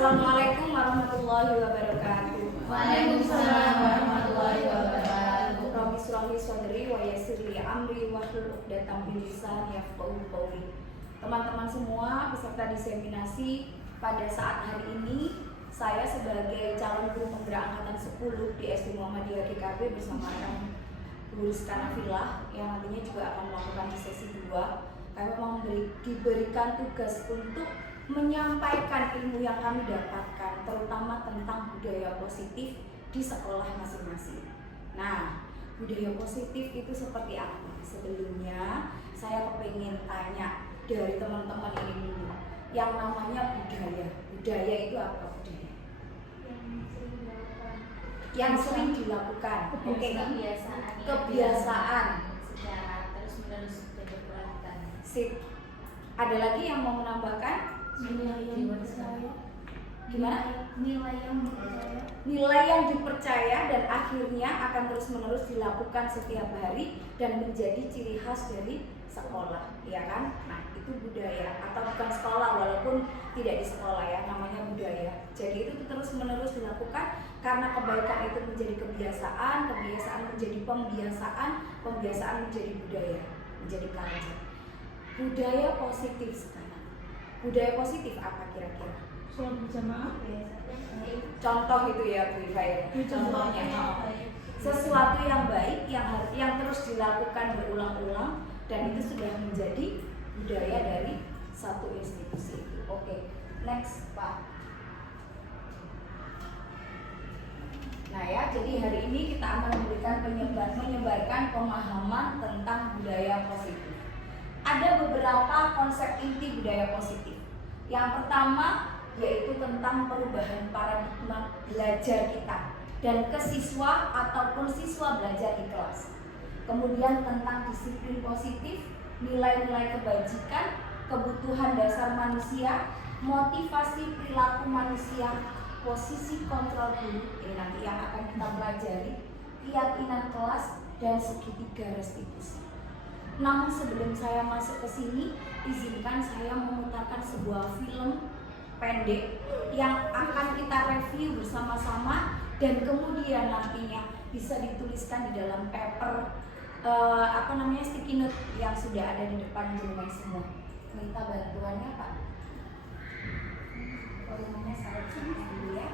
Assalamualaikum warahmatullahi wabarakatuh. Waalaikumsalam warahmatullahi wabarakatuh. Rabbi shrah li sadri wa yassir li amri wahlul 'uqdatam min lisani yafqahu qawli. Teman-teman semua peserta diseminasi, pada saat hari ini saya sebagai calon guru penggerak angkatan 10 di SD Muhammadiyah GKB bersama Bu Rizka Nafilah yang nantinya juga akan melakukan di sesi 2. Kami memang diberikan tugas untuk menyampaikan ilmu yang kami dapatkan, terutama tentang budaya positif di sekolah masing-masing. Nah, budaya positif itu seperti apa? Sebelumnya saya kepingin tanya dari teman-teman ini dulu, yang namanya budaya. Budaya itu apa budaya? Yang sering dilakukan. Oke. Kebiasaan. Secara terus-menerus diperlakukan. Sip. Ada lagi yang mau menambahkan? Nilai yang dipercaya. Gimana? Nilai yang dipercaya. Nilai yang dipercaya dan akhirnya akan terus-menerus dilakukan setiap hari dan menjadi ciri khas dari sekolah, ya kan? Nah, itu budaya, atau bukan sekolah walaupun tidak di sekolah ya, namanya budaya. Jadi itu terus-menerus dilakukan karena kebaikan itu menjadi kebiasaan, kebiasaan menjadi pembiasaan, pembiasaan menjadi budaya, menjadi culture. Budaya positif sekarang. Budaya positif apa kira-kira? Sholat berjamaah. Contoh itu ya Bu Iva ya. Contohnya sesuatu yang baik yang terus dilakukan berulang-ulang dan itu sudah menjadi budaya dari satu institusi itu. Oke, next Pak. Nah ya, jadi hari ini kita akan memberikan menyebarkan pemahaman tentang budaya positif. Ada beberapa konsep inti budaya positif. Yang pertama yaitu tentang perubahan paradigma belajar kita dan ke siswa ataupun siswa belajar di kelas. Kemudian tentang disiplin positif, nilai-nilai kebajikan, kebutuhan dasar manusia, motivasi perilaku manusia, posisi kontrol diri, ini nanti yang akan kita pelajari, keyakinan kelas, dan segitiga restitusi. Namun sebelum saya masuk ke sini, izinkan saya memutarkan sebuah film pendek yang akan kita review bersama-sama dan kemudian nantinya bisa dituliskan di dalam paper sticky note yang sudah ada di depan jenengan semua. Minta bantuannya Pak. Volumenya saya cek dulu ya.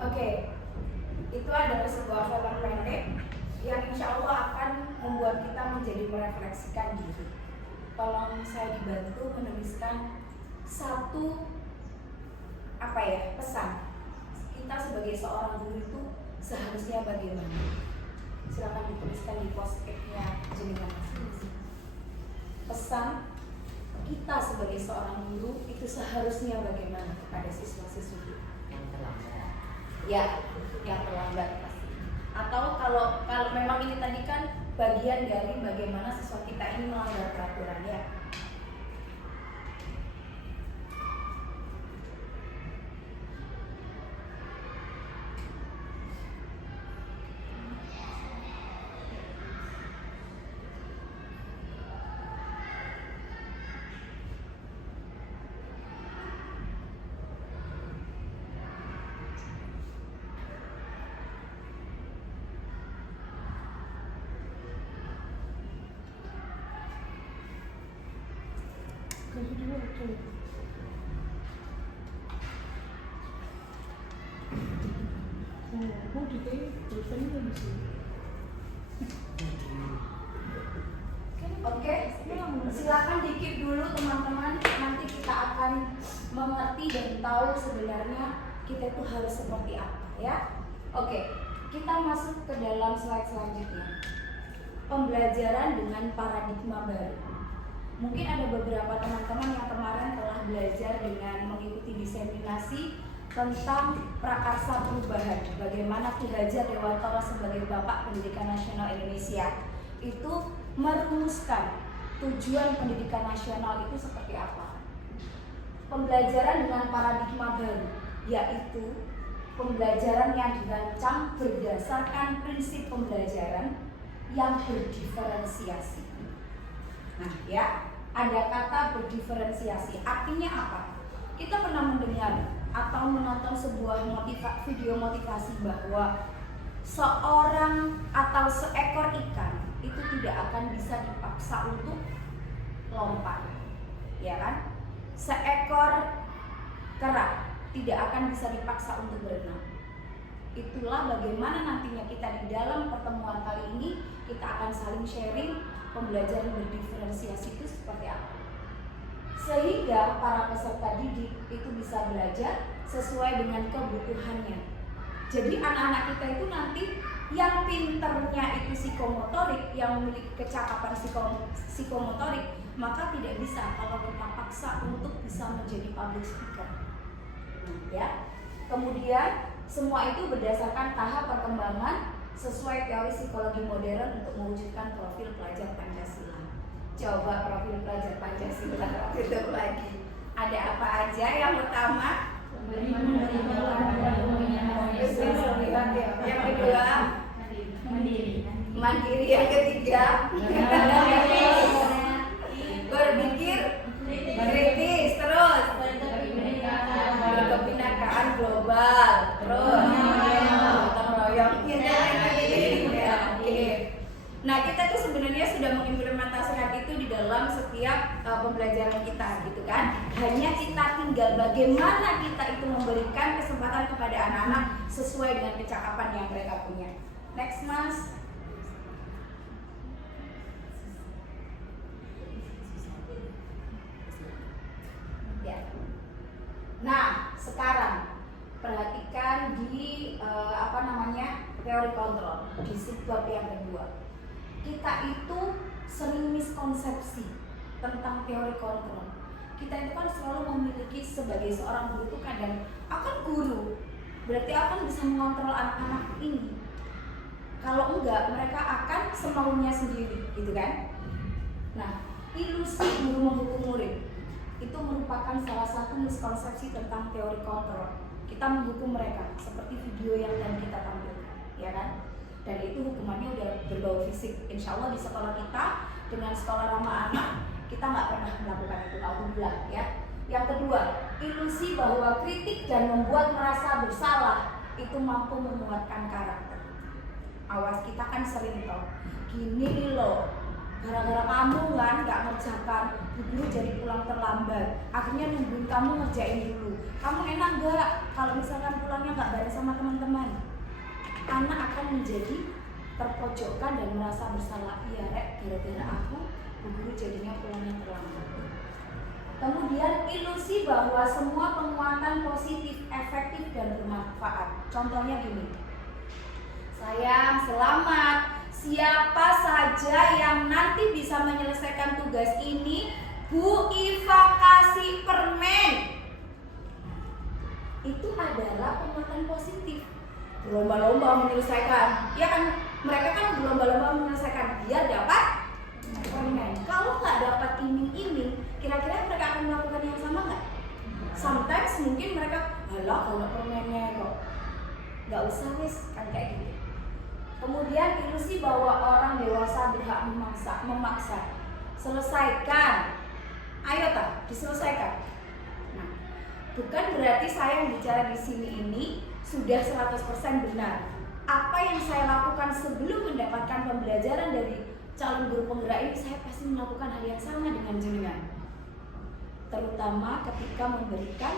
Oke, itu adalah sebuah film pendek yang insya Allah akan membuat kita menjadi merefleksikan diri. Tolong saya dibantu menuliskan satu pesan kita sebagai seorang guru itu seharusnya bagaimana. Silakan dituliskan di post-it-nya jenengan masing-masing. Pesan kita sebagai seorang guru itu seharusnya bagaimana kepada siswa-siswi Yang terlambat. ya, yang terlambat pasti. Atau kalau memang ini tadi kan bagian dari bagaimana siswa kita ini melanggar peraturan ya. Oke, silakan dikip dulu teman-teman. Nanti kita akan mengerti dan tahu sebenarnya kita itu harus seperti apa ya. Oke, kita masuk ke dalam slide selanjutnya. Pembelajaran dengan paradigma baru. Mungkin ada beberapa teman-teman yang kemarin telah belajar dengan mengikuti diseminasi tentang prakarsa perubahan. Bagaimana Ki Hajar Dewantara sebagai Bapak Pendidikan Nasional Indonesia itu merumuskan tujuan pendidikan nasional itu seperti apa. Pembelajaran dengan paradigma baru, yaitu pembelajaran yang dirancang berdasarkan prinsip pembelajaran yang berdiferensiasi. Nah ya, ada kata berdiferensiasi. Artinya apa? Kita pernah mendengar atau menonton sebuah video motivasi bahwa seorang atau seekor ikan itu tidak akan bisa dipaksa untuk lompat, ya kan? Seekor kera tidak akan bisa dipaksa untuk berenang. Itulah bagaimana nantinya kita di dalam pertemuan kali ini kita akan saling sharing pembelajaran berdiferensiasi itu seperti apa, sehingga para peserta didik itu bisa belajar sesuai dengan kebutuhannya. Jadi anak-anak kita itu nanti yang pinternya itu psikomotorik, yang memiliki kecakapan psikomotorik, maka tidak bisa kalau kita paksa untuk bisa menjadi public speaker. Ya. Kemudian semua itu berdasarkan tahap perkembangan sesuai teori psikologi modern untuk mewujudkan profil pelajar Pancasila. Coba profil pelajar Pancasila itu lagi. Ada apa aja? Yang pertama, yang kedua, mandiri. Yang ketiga, berpikir kritis. Terus berkebinekaan global. Terus gotong royong. Nah, kita tuh sebenarnya sudah mengimplementasikan itu di dalam setiap pembelajaran kita, gitu kan? Hanya kita tinggal bagaimana kita itu memberikan kesempatan kepada anak-anak sesuai dengan kecakapan yang mereka punya. Next, Mas. Ya. Nah, sekarang perhatikan di teori kontrol di subbab yang kedua. Kita itu sering miskonsepsi tentang teori kontrol. Kita itu kan selalu memiliki sebagai seorang guru itu kadang akan guru, berarti akan bisa mengontrol anak-anak ini. Kalau enggak, mereka akan semaunya sendiri, gitu kan? Nah, ilusi guru menghukum murid itu merupakan salah satu miskonsepsi tentang teori kontrol. Kita menghukum mereka seperti video yang tadi kita tampilkan, ya kan? Dan itu hukumannya udah berbau fisik. Insya Allah di sekolah kita dengan sekolah ramah anak kita nggak pernah melakukan itu, alhamdulillah ya. Yang kedua, ilusi bahwa kritik dan membuat merasa bersalah itu mampu menguatkan karakter. Awas, kita kan sering tahu gini loh, gara-gara kamu kan nggak ngerjakan, Bu Guru jadi pulang terlambat. Akhirnya nungguin kamu ngerjain dulu. Kamu enak nggak kalau misalkan pulangnya nggak bareng sama teman-teman? Anak akan menjadi terpojokkan dan merasa bersalah. Iya rek, gara-gara aku Bu Guru jadinya pulangnya terlambat. Kemudian ilusi bahwa semua penguatan positif, efektif dan bermanfaat. Contohnya gini, sayang selamat, siapa saja yang nanti bisa menyelesaikan tugas ini, Bu Iva kasih permen. Itu adalah penguatan positif. Berlomba-lomba menyelesaikan, ya kan? Mereka kan berlomba-lomba menyelesaikan, dia dapat permen. Kalau nggak dapat iming-iming, kira-kira mereka akan melakukan yang sama nggak? Sometimes mungkin mereka, halah kalau permennya kok nggak usah wis, kan kayak gitu. Kemudian ilusi bahwa orang dewasa berhak memaksa. Selesaikan, ayo tak diselesaikan. Nah, bukan berarti saya yang bicara di sini ini sudah 100% benar. Apa yang saya lakukan sebelum mendapatkan pembelajaran dari calon guru penggerak ini, saya pasti melakukan hal yang sama dengan jenengan. Terutama ketika memberikan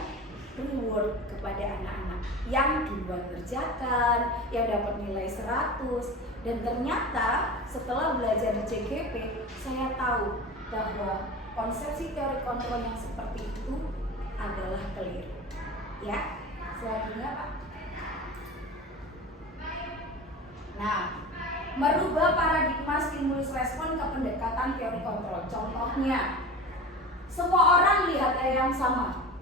reward kepada anak-anak yang duluan kerjakan, yang dapat nilai 100. Dan ternyata setelah belajar di CGP, saya tahu bahwa konsepsi teori kontrol yang seperti itu adalah keliru. Ya, selanjutnya Pak. Nah, merubah paradigma stimulus respon ke pendekatan teori kontrol. Contohnya, semua orang lihat air yang sama.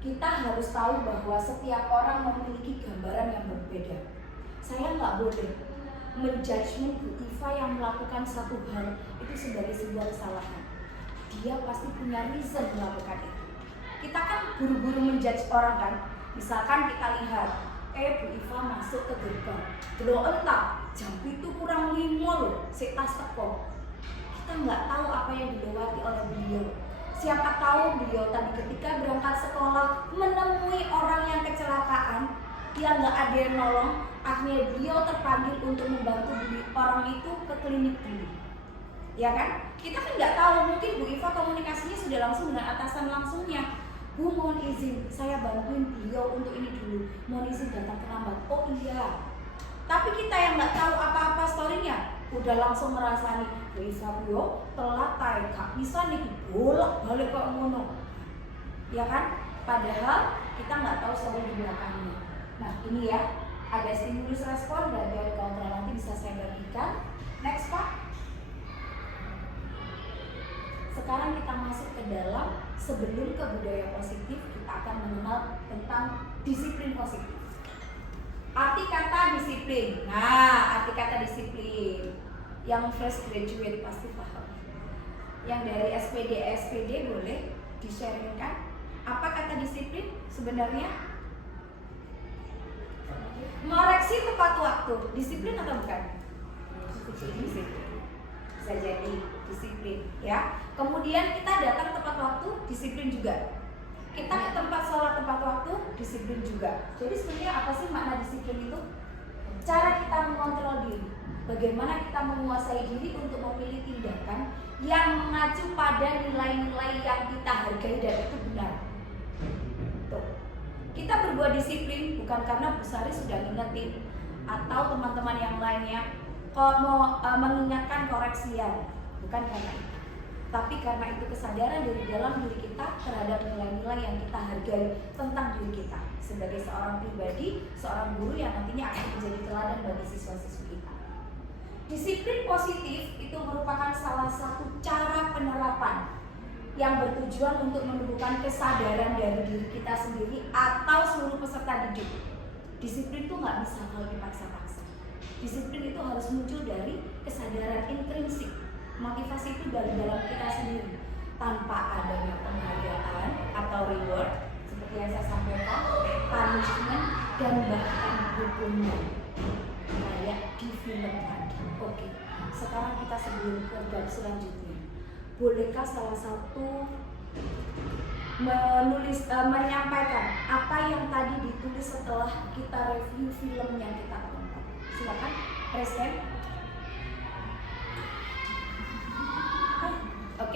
Kita harus tahu bahwa setiap orang memiliki gambaran yang berbeda. Saya nggak boleh menjudgment Bu Iva yang melakukan satu hal itu sebagai sebuah kesalahan. Dia pasti punya reason melakukan itu. Kita kan buru-buru menjudge orang kan. Misalkan kita lihat, Bu Iva masuk ke gerbang, belum entah jam itu kurang 5 loh, si tas teko. Kita nggak tahu apa yang dilewati oleh beliau. Siapa tahu beliau tadi ketika berangkat sekolah menemui orang yang kecelakaan, yang nggak ada yang nolong, akhirnya beliau terpanggil untuk membantu orang itu ke klinik dulu. Ya kan? Kita kan nggak tahu, mungkin Bu Iva komunikasinya sudah langsung dengan atasan langsungnya. Bu, mohon izin, saya bantuin beliau untuk ini dulu. Mohon izin datang terlambat. Oh iya. Tapi kita yang nggak tahu apa-apa storynya, udah langsung merasani, Bu Iva yo telat tay, gak bisa nih bolak-balik kok ngono. Ya kan? Padahal kita nggak tahu story di belakangnya. Nah ini ya, ada stimulus respon dan teori kontrol, nanti bisa saya bagikan. Next Pak. Sekarang kita masuk ke dalam, sebelum ke budaya positif, kita akan mengenal tentang disiplin positif. Arti kata disiplin. Nah, arti kata disiplin yang fresh graduate pasti paham. Yang dari SPD boleh di-sharingkan apa kata disiplin sebenarnya? Ngoreksi tepat waktu. Disiplin atau bukan? Disiplin. Bisa jadi disiplin ya. Kemudian kita datang tepat waktu, disiplin juga. Kita ke tempat sholat tepat waktu, disiplin juga. Jadi sebenarnya apa sih makna disiplin itu? Cara kita mengontrol diri. Bagaimana kita menguasai diri untuk memilih tindakan yang mengacu pada nilai-nilai yang kita hargai dan itu benar. Tuh. Kita berbuat disiplin bukan karena Bu Sari sudah ngingetin atau teman-teman yang lainnya kok mau mengingatkan koreksian, bukan karena itu. Tapi karena itu kesadaran dari dalam diri kita terhadap nilai-nilai yang kita hargai tentang diri kita sebagai seorang pribadi, seorang guru yang nantinya akan menjadi teladan bagi siswa-siswi kita. Disiplin positif itu merupakan salah satu cara penerapan yang bertujuan untuk menumbuhkan kesadaran dari diri kita sendiri atau seluruh peserta didik. Disiplin itu nggak bisa kalau dipaksa-paksa. Disiplin itu harus muncul dari kesadaran intrinsik. Motivasi itu dari dalam kita sendiri, tanpa adanya penghargaan atau reward seperti yang saya sampaikan, punishment dan bahkan hukuman kayak di film tadi. Oke, sekarang kita sebelum ke bab selanjutnya, bolehkah salah satu menyampaikan apa yang tadi ditulis setelah kita review film yang kita tonton? Silakan, present.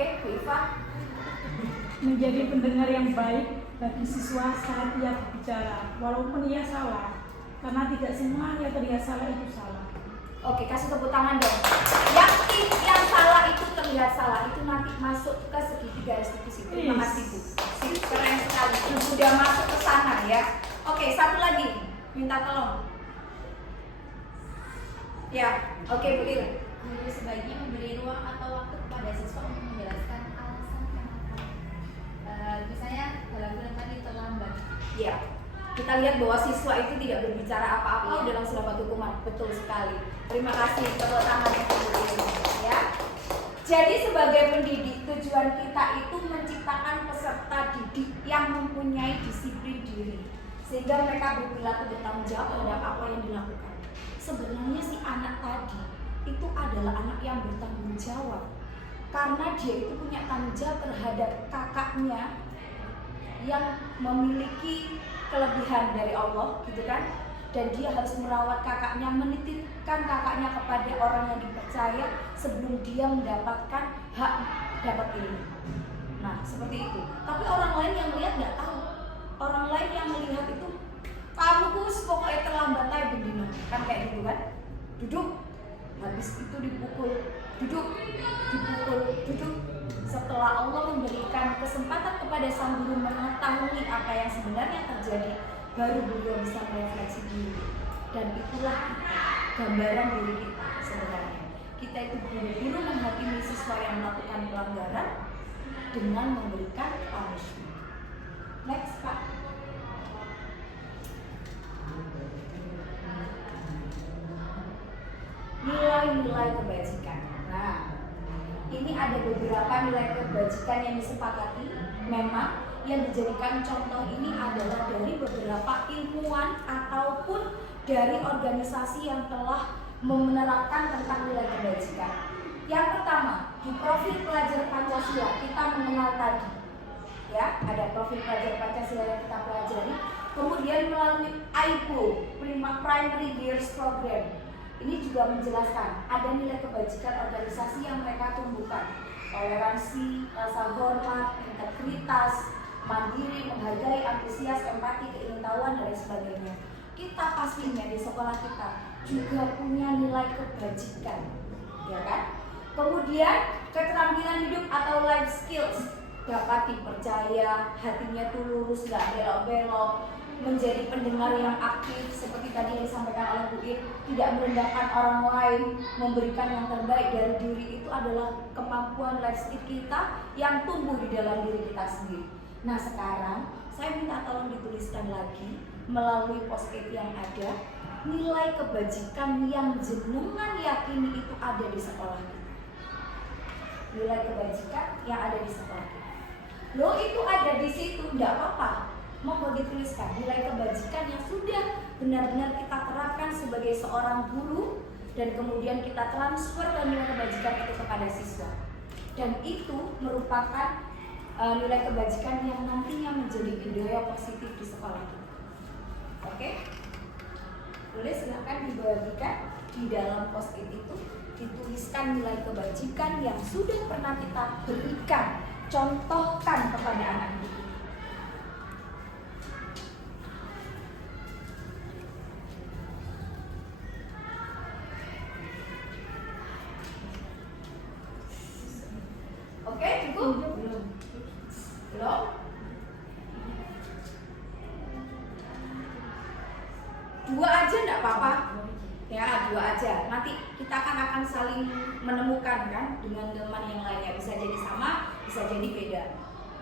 Oke, Bu Iva. Menjadi pendengar yang baik bagi siswa saat ia berbicara, walaupun ia salah, karena tidak semua yang terlihat salah itu salah. Oke, kasih tepuk tangan dong. Yang salah itu terlihat salah itu nanti masuk ke segitiga restitusi. Terima kasih Bu. Sip, keren sekali. Sudah masuk ke sana ya. Oke, satu lagi. Minta tolong. Ya, oke Bu Il. Guru sebaiknya memberi ruang atau waktu kepada siswa untuk menjelaskan alasan kenapa. Misalnya dalam film tadi terlambat. Ya, kita lihat bahwa siswa itu tidak berbicara apa-apa dalam surat hukuman. Betul sekali. Terima kasih tepuk tangan yang ya. Jadi sebagai pendidik tujuan kita itu menciptakan peserta didik yang mempunyai disiplin diri sehingga mereka berperilaku bertanggung jawab terhadap apa yang dilakukan. Sebenarnya si anak tadi itu adalah anak yang bertanggung jawab karena dia itu punya tanggung jawab terhadap kakaknya yang memiliki kelebihan dari Allah gitu kan, dan dia harus merawat kakaknya, menitipkan kakaknya kepada orang yang dipercaya sebelum dia mendapatkan hak dapat ilmu. Nah seperti itu. Tapi orang lain yang melihat nggak tahu. Orang lain yang melihat itu kamu kus pokoknya terlambat aja bendino kan kayak gitu kan, duduk habis itu dipukul, duduk dipukul, duduk. Setelah Allah memberikan kesempatan kepada sang guru mengetahui apa yang sebenarnya terjadi, baru beliau bisa merefleksi diri. Dan itulah gambaran diri kita sebenarnya. Kita itu guru-guru menghakimi siswa yang melakukan pelanggaran dengan memberikan punishment. Next Pak. Nilai-nilai kebajikan. Nah, ini ada beberapa nilai kebajikan yang disepakati. Memang yang dijadikan contoh ini adalah dari beberapa ilmuwan ataupun dari organisasi yang telah menerapkan tentang nilai kebajikan. Yang pertama, di profil pelajar Pancasila kita mengenal tadi, ya, ada profil pelajar Pancasila yang kita pelajari. Kemudian melalui AIPO, Primary Years Program, ini juga menjelaskan ada nilai kebajikan organisasi yang mereka tumbuhkan: toleransi, rasa hormat, integritas, mandiri, menghargai, antusias, empati, keingintahuan, dan sebagainya. Kita pastinya di sekolah kita juga punya nilai kebajikan, ya kan? Kemudian keterampilan hidup atau life skills, dapat dipercaya, hatinya tulus, gak belok-belok, menjadi pendengar yang aktif seperti tadi yang disampaikan oleh Bu Il, tidak merendahkan orang lain, memberikan yang terbaik dari diri. Itu adalah kemampuan life skill kita yang tumbuh di dalam diri kita sendiri. Nah sekarang saya minta tolong dituliskan lagi melalui post-it yang ada nilai kebajikan yang jenengan yakini itu ada di sekolah kita. Nilai kebajikan yang ada di sekolah kita. Loh itu ada di situ, tidak apa-apa. Mau dituliskan nilai kebajikan yang sudah benar-benar kita terapkan sebagai seorang guru dan kemudian kita transfer ke nilai kebajikan itu kepada siswa. Dan itu merupakan nilai kebajikan yang nantinya menjadi budaya positif di sekolah kita. Oke? Boleh silakan dibagikan di dalam post-it itu dituliskan nilai kebajikan yang sudah pernah kita berikan, contohkan kepada anak kita. Oke, cukup? Belum? Dua aja enggak apa-apa. Ya, dua aja. Nanti kita akan saling menemukan kan dengan teman yang lainnya. Bisa jadi sama, bisa jadi beda.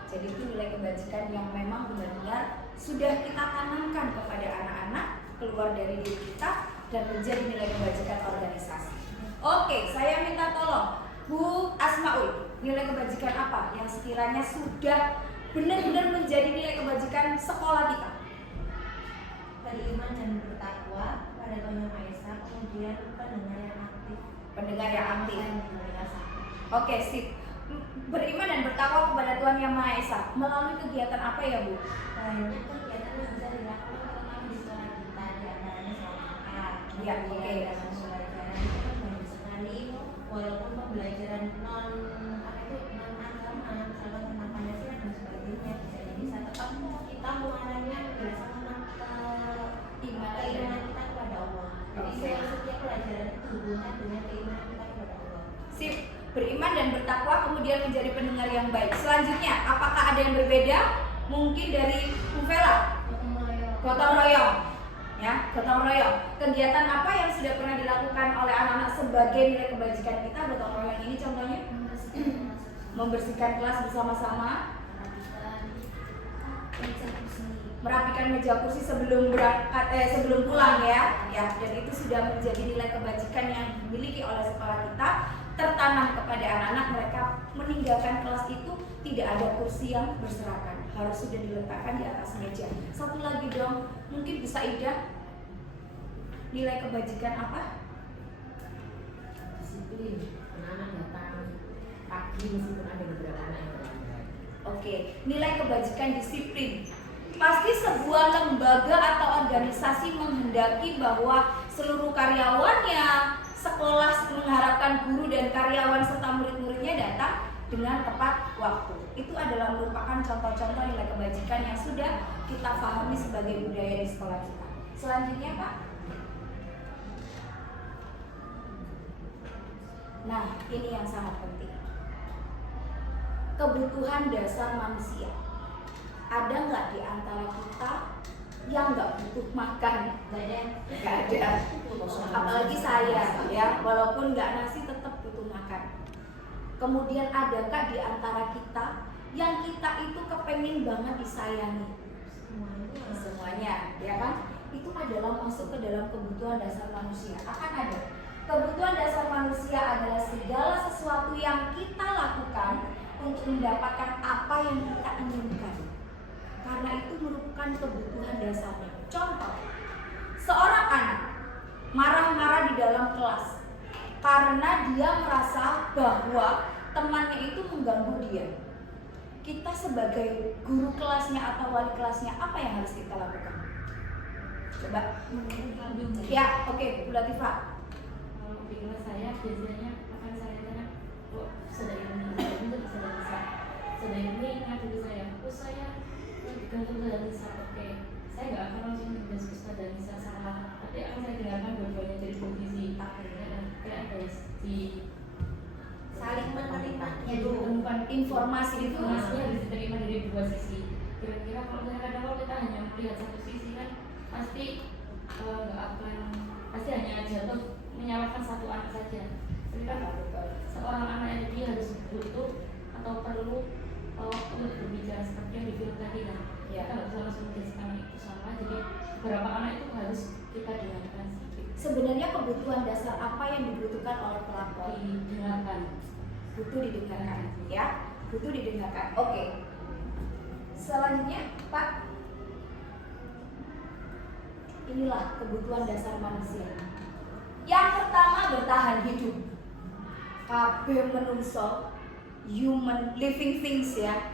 Jadi itu nilai kebajikan yang memang benar-benar sudah kita tanamkan kepada anak-anak, keluar dari diri kita dan menjadi nilai kebajikan organisasi. Oke, saya minta tolong Bu Asmaul, nilai kebajikan apa yang sekiranya sudah benar-benar menjadi nilai kebajikan sekolah kita? Beriman dan bertakwa pada Tuhan Yang Maha Esa, kemudian pendengar yang aktif. Pendengar yang aktif. Oke, sip. Beriman dan bertakwa kepada Tuhan Yang Maha Esa melalui kegiatan apa ya Bu? Banyak kegiatan yang bisa dilakukan terutama di sekolah kita, di antaranya sholat. Ya, oke. Dalam pembelajaran itu kan banyak sekali, walaupun pembelajaran non Gimana? keimanan kita kepada Allah. Jadi Oke. setiap pelajaran itu hubungan dengan keimanan kita kepada Allah. Sip, beriman dan bertakwa kemudian menjadi pendengar yang baik. Selanjutnya, apakah ada yang berbeda? Mungkin dari Bu Vera. Gotong royong. Ya, gotong royong. Kegiatan apa yang sudah pernah dilakukan oleh anak-anak sebagai nilai kebajikan kita? Gotong royong ini contohnya membersihkan kelas bersama-sama, merapikan meja kursi sebelum sebelum pulang ya. Ya, dan itu sudah menjadi nilai kebajikan yang dimiliki oleh sekolah kita, tertanam kepada anak-anak. Mereka meninggalkan kelas itu tidak ada kursi yang berserakan, harus sudah diletakkan di atas meja. Satu lagi dong, mungkin bisa Ida. Nilai kebajikan apa? Disiplin. Anak-anak datang pagi meskipun ada beberapa anak yang terlambat. Oke, nilai kebajikan disiplin. Pasti sebuah lembaga atau organisasi menghendaki bahwa seluruh karyawannya, sekolah mengharapkan guru dan karyawan serta murid-muridnya datang dengan tepat waktu. Itu adalah merupakan contoh-contoh nilai kebajikan yang sudah kita pahami sebagai budaya di sekolah kita. Selanjutnya Pak. Nah, ini yang sangat penting. Kebutuhan dasar manusia. Ada nggak di antara kita yang nggak butuh makan? Nggak ada. Apalagi saya, ya, walaupun nggak nasi tetap butuh makan. Kemudian adakah di antara kita yang kita itu kepengen banget disayangi? Semuanya, ya kan? Itu adalah masuk ke dalam kebutuhan dasar manusia. Akan ada. Kebutuhan dasar manusia adalah segala sesuatu yang kita lakukan untuk mendapatkan apa yang kita inginkan. Karena itu merupakan kebutuhan dasarnya. Contoh, seorang anak marah-marah di dalam kelas karena dia merasa bahwa temannya itu mengganggu dia. Kita sebagai guru kelasnya atau wali kelasnya, apa yang harus kita lakukan? Coba. Ya, oke, Bu Latifah. Kalau di kelas saya biasanya akan saya tanya, kok sudah ini ingat dulu saya, terus saya gantung sudah bisa, oke, saya nggak akan langsung berdiskusi dan bisa salah, tapi akan saya dengarkan dua-duanya dari posisi akhirnya dan kayak ada di Saling menerimanya itu dulu. temukan Informasinya harus diterima dari dua sisi. Kira-kira kalau kadang-kadang kalau kita hanya melihat satu sisi kan pasti nggak akan, pasti hanya jatuh menyalahkan satu anak saja. Tapi kan seorang anak yang dia harus butuh atau perlu waktu untuk berbicara seperti yang dibilang tadi kan. Ya. Kita nggak bisa langsung menjelaskan itu salah. Jadi beberapa anak itu harus kita dengarkan sedikit, Sebenarnya kebutuhan dasar apa yang dibutuhkan oleh pelapor? didengarkan. Butuh didengarkan, ya, butuh didengarkan. Oke. Selanjutnya, Pak. Inilah kebutuhan dasar manusia. Yang pertama, bertahan hidup. Kabeh menungso, human living things ya,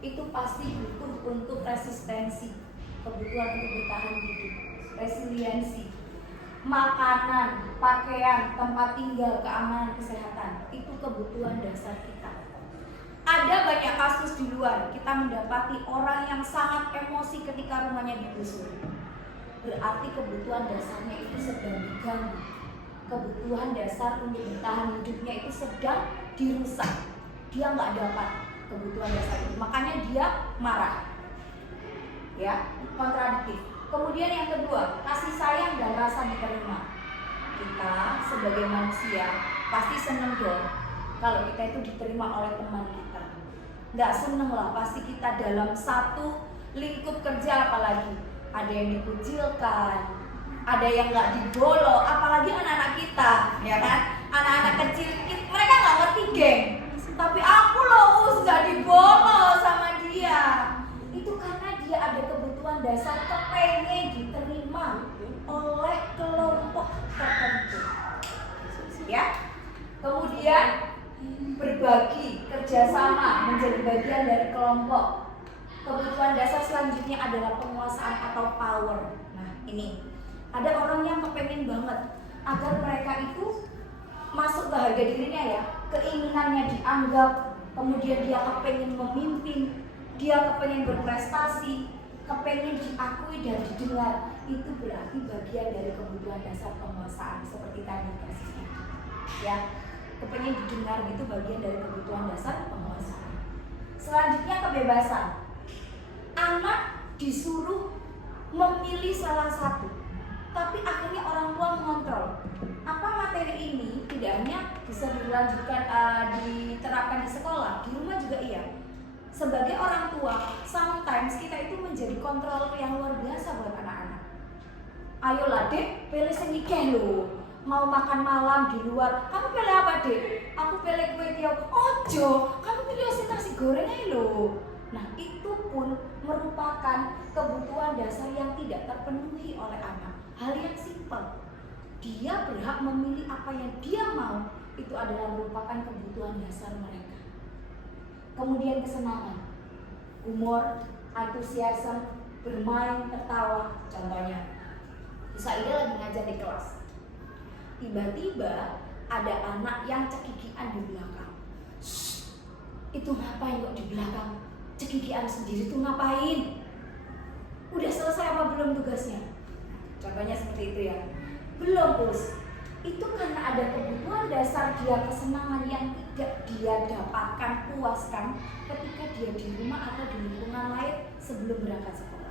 itu pasti butuh untuk resistensi, kebutuhan untuk bertahan hidup, resiliensi. Makanan, pakaian, tempat tinggal, keamanan, kesehatan, itu kebutuhan dasar kita. Ada banyak kasus di luar, kita mendapati orang yang sangat emosi ketika rumahnya digusur. Berarti kebutuhan dasarnya itu sedang diganggu. Kebutuhan dasar untuk bertahan hidupnya itu sedang dirusak. Dia nggak dapat kebutuhan dasar itu, makanya dia marah. Ya, kontradiktif. Kemudian yang kedua, kasih sayang dan rasa diterima. Kita sebagai manusia pasti seneng dong kalau kita itu diterima oleh teman kita. Nggak seneng lah, pasti kita dalam satu lingkup kerja apalagi. Ada yang dikucilkan, ada yang nggak dibolok, apalagi anak-anak kita, ya kan? Anak-anak kecil, mereka nggak ngerti geng. Tapi aku loh nggak dibolok sama dia. Itu karena dia ada kebutuhan dasar kepengen diterima oleh kelompok tertentu. Ya. Kemudian berbagi, kerjasama, menjadi bagian dari kelompok. Kebutuhan dasar selanjutnya adalah penguasaan atau power. Nah, ini ada orang yang kepengen banget agar mereka itu masuk ke harga dirinya ya, keinginannya dianggap, kemudian dia kepengen memimpin, dia kepengen berprestasi, kepengen diakui dan didengar, itu berarti bagian dari kebutuhan dasar penguasaan seperti tadi kasusnya. Ya, kepengen didengar itu bagian dari kebutuhan dasar penguasaan. Selanjutnya kebebasan. Anak disuruh memilih salah satu, tapi akhirnya orang tua mengontrol. Apa materi ini tidak hanya bisa dilanjutkan diterapkan di sekolah, di rumah juga iya. Sebagai orang tua, sometimes kita itu menjadi kontrol yang luar biasa buat anak-anak. Ayolah dek, pilih sing iki lho. Mau makan malam di luar, kamu pilih apa dek? Aku pilih kue tiaw. Ojo, kamu pilih nasi goreng aja lho. Nah itu pun merupakan kebutuhan dasar yang tidak terpenuhi oleh anak. Hal yang simpel, dia berhak memilih apa yang dia mau. Itu adalah merupakan kebutuhan dasar mereka. Kemudian kesenangan, humor, antusiasme, bermain, tertawa. Contohnya, Bisa Ida lagi ngajar di kelas, tiba-tiba ada anak yang cekikian di belakang. Shh, itu ngapain kok di belakang? Cekikian sendiri tuh ngapain? Udah selesai apa belum tugasnya? Contohnya seperti itu ya. Belum, Bos. Itu karena ada kebutuhan dasar dia, kesenangan yang tidak dia dapatkan, puaskan ketika dia di rumah atau di lingkungan lain sebelum berangkat sekolah.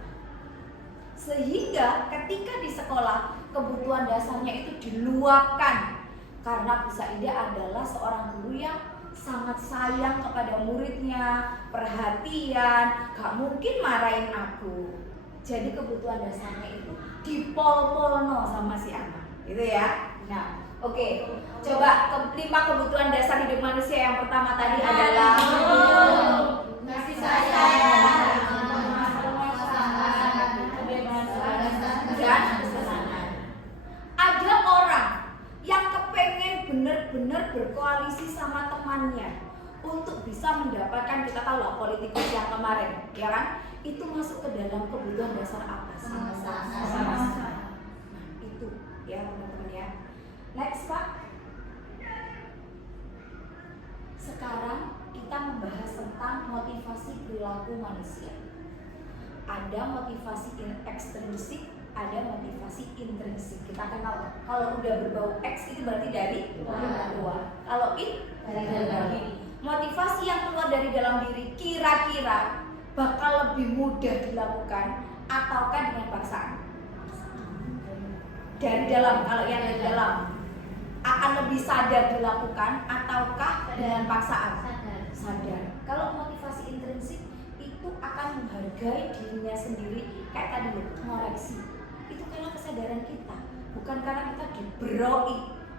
Sehingga ketika di sekolah kebutuhan dasarnya itu diluapkan. Karena Bu Saidah adalah seorang guru yang sangat sayang kepada muridnya, perhatian, gak mungkin marahin aku. Jadi kebutuhan dasarnya itu dipol-polno sama si anak, gitu ya. Nah, oke. Coba 5 kebutuhan dasar hidup manusia. Yang pertama tadi adalah kasih sayang, dan kesenangan. Ada orang yang kepengen benar-benar berkoalisi sama temannya untuk bisa mendapatkan, kita tahu lah politikus yang kemarin, ya kan? Itu masuk ke dalam kebutuhan dasar apa sih? Sama-sama. Nah, itu ya teman-teman ya. Next Pak. Sekarang kita membahas tentang motivasi perilaku manusia. Ada motivasi ekstrinsik, ada motivasi intrinsik. Kita kenal kalau udah berbau X itu berarti dari luar. Kalau dari dalam diri. Motivasi yang keluar dari dalam diri kira-kira bakal lebih mudah dilakukan ataukah dengan paksaan? Dari dalam, kalau yang dari dalam akan lebih sadar dilakukan ataukah dengan paksaan? Sadar. Kalau motivasi intrinsik itu akan menghargai dirinya sendiri, kayak tadi loh, ngoreksi. Itu karena kesadaran kita, bukan karena kita diberoi.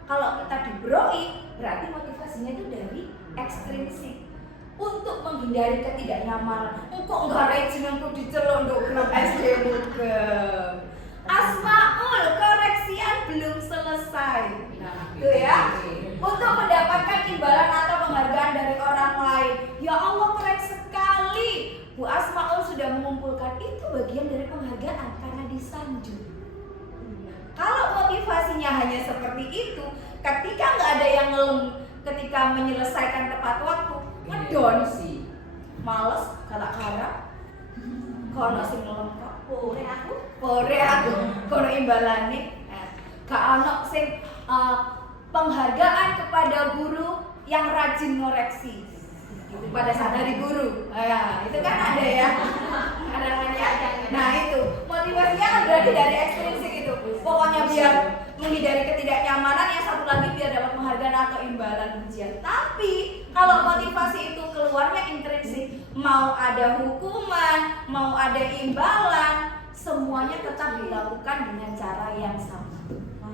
Kalau kita diberoi, berarti motivasinya itu dari ekstrinsik. Untuk menghindari ketidaknyamanan, engkau enggak rajin untuk dicelok untuk grup SD Mugem. Asmaul, koreksian belum selesai. Nah, itu ya. Untuk mendapatkan imbalan atau penghargaan dari orang lain. Ya Allah, keren sekali. Bu Asmaul sudah mengumpulkan, itu bagian dari penghargaan karena disanjung. Kalau motivasinya hanya seperti itu, ketika nggak ada yang ngelem, ketika menyelesaikan tepat waktu, ngedon sih, males, kala-kala, kono sing ngelem kok, pore aku, kono imbalane, gak ono sing penghargaan kepada guru yang rajin ngoreksi. Pada saat hari guru, nah, itu kan ada ya, nah itu motivasinya kan berarti dari ekstrinsik itu. Pokoknya biar menghindari ketidaknyamanan, yang satu lagi biar dapat penghargaan atau imbalan pujian. Tapi kalau motivasi itu keluarnya intrinsik, mau ada hukuman, mau ada imbalan, semuanya tetap dilakukan dengan cara yang sama.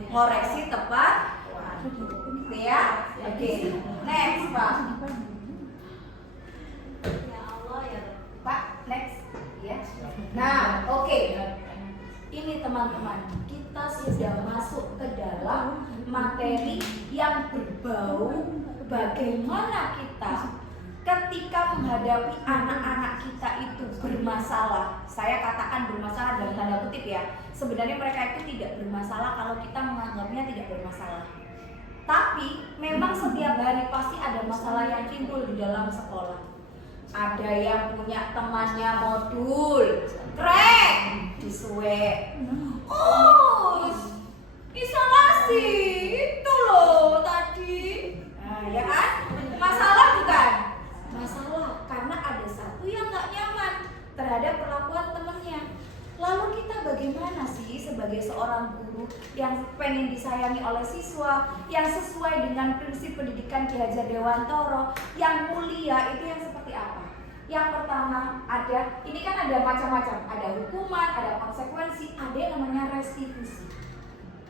Ngoreksi tepat, ya. Oke. Next, Pak. Ya Allah ya. Pak, next. Ya. Nah, oke. Ini teman-teman, kita sudah masuk ke dalam materi yang berbau bagaimana kita ketika menghadapi anak-anak kita itu bermasalah. Saya katakan bermasalah dalam tanda kutip ya. Sebenarnya mereka itu tidak bermasalah kalau kita menganggapnya tidak bermasalah. Tapi memang setiap hari pasti ada masalah yang timbul di dalam sekolah. Ada yang punya temannya modul, keren, disuek. Oh, isolasi itu loh tadi. Nah, ya kan? Masalah bukan? Masalah karena ada satu yang nggak nyaman terhadap perlakuan temennya. Lalu kita bagaimana sih sebagai seorang guru yang pengen disayangi oleh siswa, yang sesuai dengan prinsip pendidikan Ki Hajar Dewantoro, yang mulia itu yang seperti apa? Yang pertama ini kan ada macam-macam, ada hukuman, ada konsekuensi, ada yang namanya restitusi.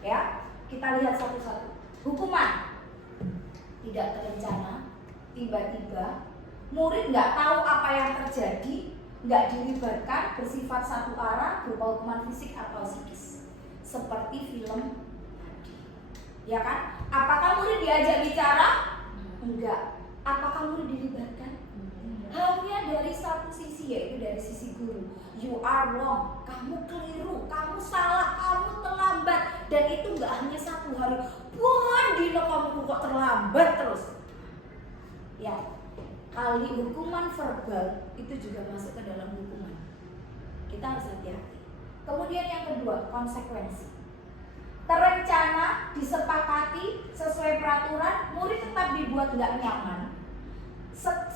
Ya, kita lihat satu-satu. Hukuman tidak terencana, tiba-tiba, murid nggak tahu apa yang terjadi, nggak dilibatkan, bersifat satu arah, berupa hukuman fisik atau psikis, seperti film tadi. Ya kan? Apakah murid diajak bicara? Enggak. Apakah murid dilibatkan? Hanya dari satu sisi, yaitu dari sisi guru. You are wrong, kamu keliru, kamu salah, kamu terlambat. Dan itu nggak hanya satu hari. Wah, Dino kamu kok terlambat terus. Ya, kali hukuman verbal itu juga masuk ke dalam hukuman. Kita harus hati-hati. Kemudian yang kedua, konsekuensi. Terencana, disepakati sesuai peraturan, murid tetap dibuat nggak nyaman.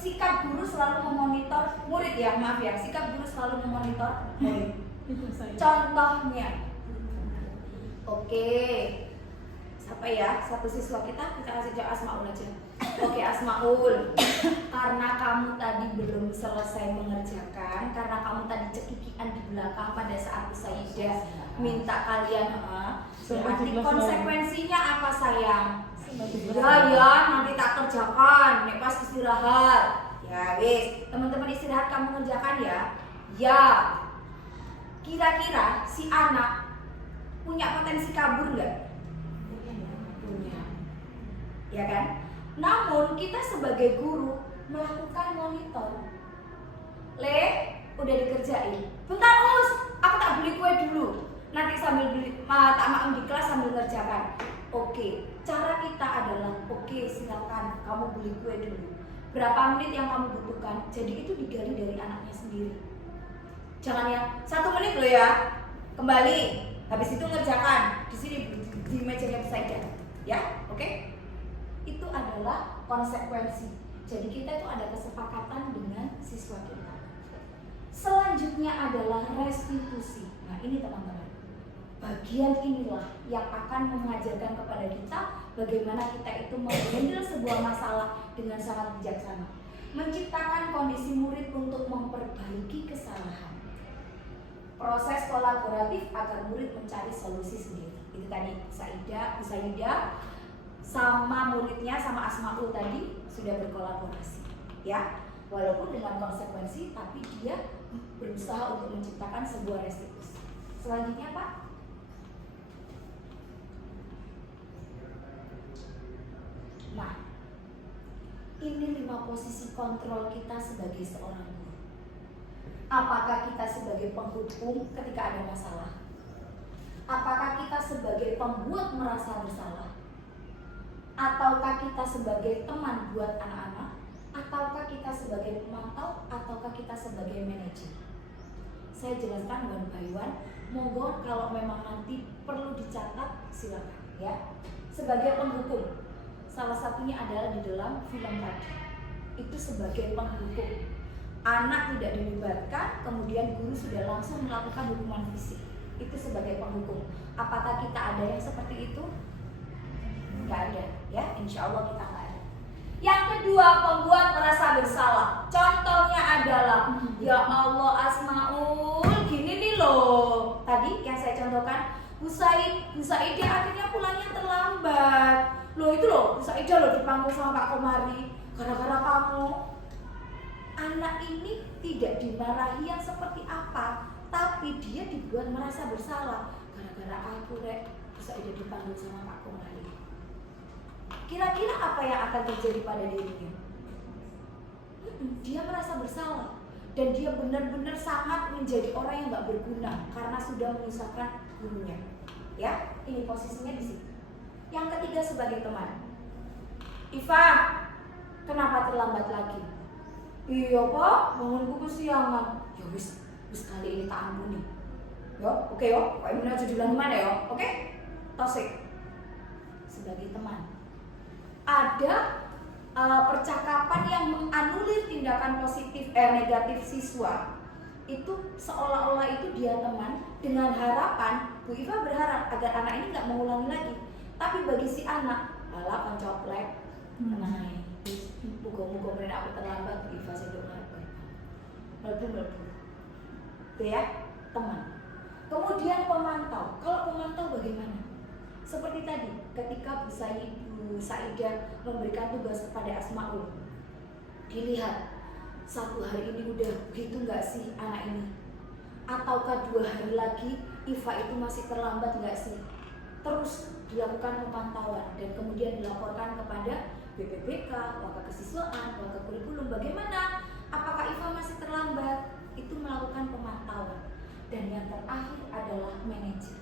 Sikap guru selalu memonitor murid ya, maaf ya, sikap guru selalu memonitor murid. Contohnya, oke, siapa ya? Satu siswa kita kasih jawab Asmaul aja. Oke Asmaul, karena kamu tadi belum selesai mengerjakan, karena kamu tadi cekikian di belakang pada saat Sayyidah minta kalian, berarti konsekuensinya apa sayang? Ya, nanti tak kerjakan, nek pas istirahat. Ya wis, teman-teman istirahat kamu kerjakan ya. Ya. Kira-kira si anak punya potensi kabur nggak? Punya. Ya kan? Namun kita sebagai guru melakukan monitor. Udah dikerjain. Bentar Us, aku tak beli kue dulu. Nanti sambil beli, tak makan di kelas sambil kerjakan. Oke, cara kita adalah silakan kamu beli kue dulu. Berapa menit yang kamu butuhkan? Jadi itu digali dari anaknya sendiri. Jangan yang 1 menit loh ya. Kembali, habis itu ngerjakan di sini di mejanya Sayyidah. Ya, oke? Itu adalah konsekuensi. Jadi kita itu ada kesepakatan dengan siswa kita. Selanjutnya adalah restitusi. Nah, ini teman-teman. Bagian inilah yang akan mengajarkan kepada kita bagaimana kita itu menghandle sebuah masalah dengan sangat bijaksana, menciptakan kondisi murid untuk memperbaiki kesalahan, proses kolaboratif agar murid mencari solusi sendiri. Itu tadi Sayyidah sama muridnya, sama Asmaul tadi sudah berkolaborasi, ya, walaupun dengan konsekuensi, tapi dia berusaha untuk menciptakan sebuah restitusi. Selanjutnya Pak. Nah, ini 5 posisi kontrol kita sebagai seorang guru. Apakah kita sebagai penghukum ketika ada masalah? Apakah kita sebagai pembuat merasa bersalah? Ataukah kita sebagai teman buat anak-anak? Ataukah kita sebagai pemantau? Ataukah kita sebagai manajer? Saya jelaskan one by one. Monggo kalau memang nanti perlu dicatat silakan ya. Sebagai penghukum, salah satunya adalah di dalam film tadi. Itu sebagai penghukum. Anak tidak dilibatkan, kemudian guru sudah langsung melakukan hukuman fisik. Itu sebagai penghukum. Apakah kita ada yang seperti itu? Enggak ada, ya. Insya Allah kita enggak ada. Yang kedua, pembuat merasa bersalah. Contohnya adalah, ya Allah Asmaul, gini nih loh. Tadi yang saya contohkan, Bu Saidah akhirnya pulangnya terlambat. Loh itu loh, Bu Saidah loh dipanggil sama Pak Komari gara-gara kamu. Anak ini tidak dimarahi yang seperti apa, tapi dia dibuat merasa bersalah gara-gara aku Bu Saidah dipanggil sama Pak Komari. Kira-kira apa yang akan terjadi pada dirinya? Dia merasa bersalah dan dia benar-benar sangat menjadi orang yang nggak berguna karena sudah menyusahkan gurunya. Ya, ini posisinya di situ. Yang ketiga sebagai teman. Iva, kenapa terlambat lagi? Iya Pak, bangunku kesiangan. Ya wis kali ini tak ampuni. Yo, oke yo, Pak Ibu aja duluan mana yo, oke? Tosik. Sebagai teman, ada percakapan yang menganulir tindakan negatif siswa. Itu seolah-olah itu dia teman dengan harapan Bu Iva berharap agar anak ini nggak mengulangi lagi. Tapi bagi si anak, alah kan coplek, tenang aja. Muga-muga mereka aku terlambat Bu Iva sedang melebu. Itu ya, teman. Kemudian pemantau. Kalau pemantau bagaimana? Seperti tadi, ketika Bu Saidah memberikan tugas kepada Asmaul, dilihat 1 hari ini udah begitu nggak sih anak ini? Ataukah 2 hari lagi Iva itu masih terlambat nggak sih? Terus dilakukan pemantauan dan kemudian dilaporkan kepada BPBK, Wakil Kesiswaan, Wakil Kurikulum. Bagaimana? Apakah Iva masih terlambat? Itu melakukan pemantauan. Dan yang terakhir adalah manajer.